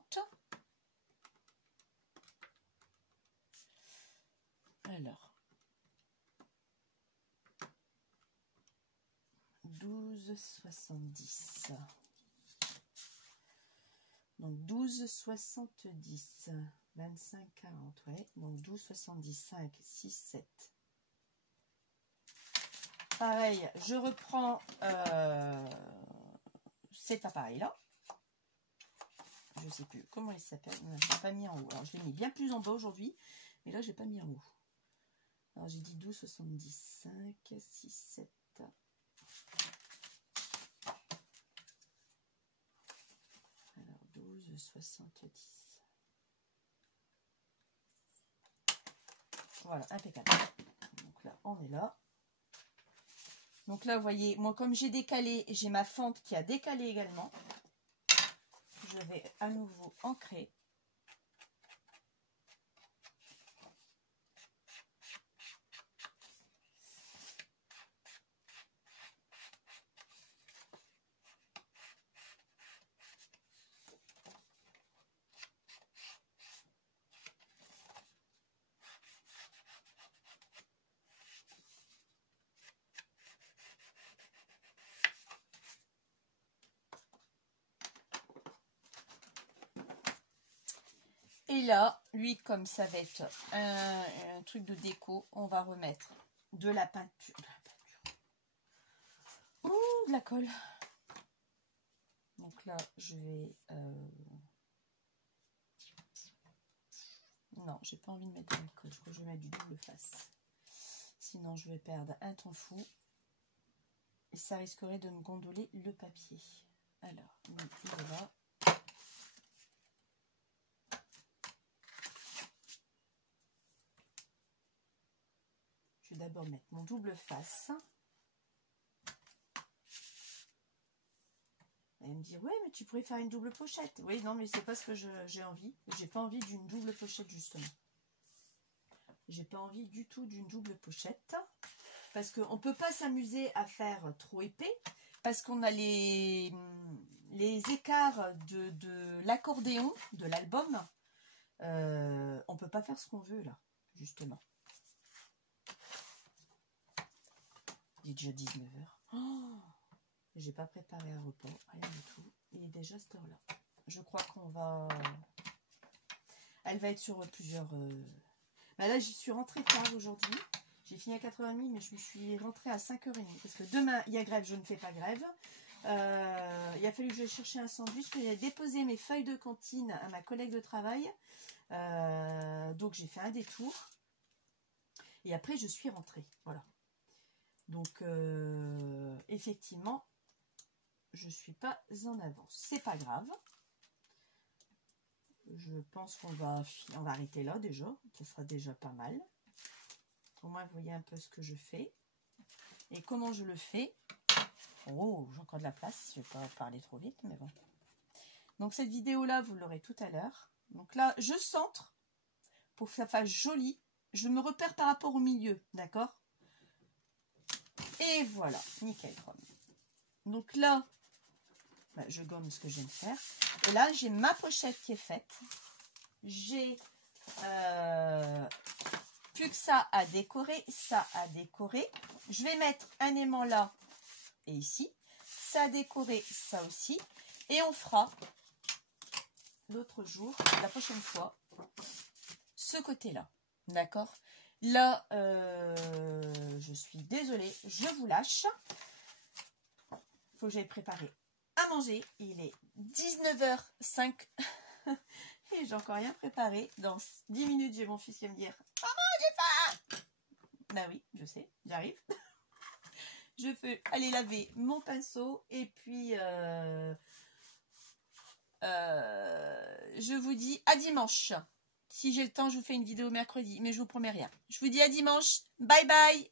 Alors, 12,70. Donc 12,70. 25-40, ouais. Donc 12,70. 5, 6, 7. Pareil, je reprends cet appareil-là. Je ne sais plus comment il s'appelle. Je ne l'ai pas mis en haut. Alors, je l'ai mis bien plus en bas aujourd'hui. Mais là, je n'ai pas mis en haut. Alors, j'ai dit 12,70. 5, 6, 7. Alors, 12,70. Voilà, impeccable. Donc là, on est là. Donc là, vous voyez, moi, comme j'ai décalé, j'ai ma fente qui a décalé également. Je vais à nouveau ancrer. Et là, lui, comme ça va être un truc de déco, on va remettre de la peinture. Ouh, de la colle. Donc là, je vais... Non, j'ai pas envie de mettre de la colle. Je crois que je vais mettre du double face. Sinon, je vais perdre un temps fou. Et ça risquerait de me gondoler le papier. Alors, voilà. Je vais d'abord mettre mon double face. Elle me dit, ouais, mais tu pourrais faire une double pochette. Oui, non, mais c'est pas ce que j'ai envie. J'ai pas envie d'une double pochette, justement. J'ai pas envie du tout d'une double pochette. Parce qu'on peut pas s'amuser à faire trop épais. Parce qu'on a les écarts de l'accordéon, de l'album. On peut pas faire ce qu'on veut, là, justement. Il est déjà 19h. Oh, j'ai pas préparé un repas, rien du tout. Il est déjà cette heure-là. Je crois qu'on va... Elle va être sur plusieurs... Bah là, j'y suis rentrée tard aujourd'hui. J'ai fini à 4h30, mais je me suis rentrée à 5h30. Parce que demain, il y a grève, je ne fais pas grève. Il a fallu que je cherche un sandwich. J'ai déposé mes feuilles de cantine à ma collègue de travail. Donc, j'ai fait un détour. Et après, je suis rentrée. Voilà. Donc, effectivement, je ne suis pas en avance. C'est pas grave. Je pense qu'on va arrêter là déjà. Ce sera déjà pas mal. Au moins, vous voyez un peu ce que je fais. Et comment je le fais. Oh, j'ai encore de la place. Je vais pas parler trop vite, mais bon. Donc, cette vidéo-là, vous l'aurez tout à l'heure. Donc là, je centre pour que ça fasse joli. Je me repère par rapport au milieu, d'accord? Et voilà, nickel. Donc là, bah, je gomme ce que je viens de faire. Et là, j'ai ma pochette qui est faite. J'ai plus que ça à décorer, ça à décorer. Je vais mettre un aimant là et ici. Ça à décorer, ça aussi. Et on fera l'autre jour, la prochaine fois, ce côté-là. D'accord? Là, je suis désolée, je vous lâche. Il faut que j'aille préparer à manger. Il est 19h05 et j'ai encore rien préparé. Dans 10 minutes, j'ai mon fils qui va me dire « Maman, j'ai faim !» Bah oui, je sais, j'arrive. Je peux aller laver mon pinceau et puis je vous dis à dimanche. Si j'ai le temps, je vous fais une vidéo mercredi, mais je vous promets rien. Je vous dis à dimanche. Bye bye.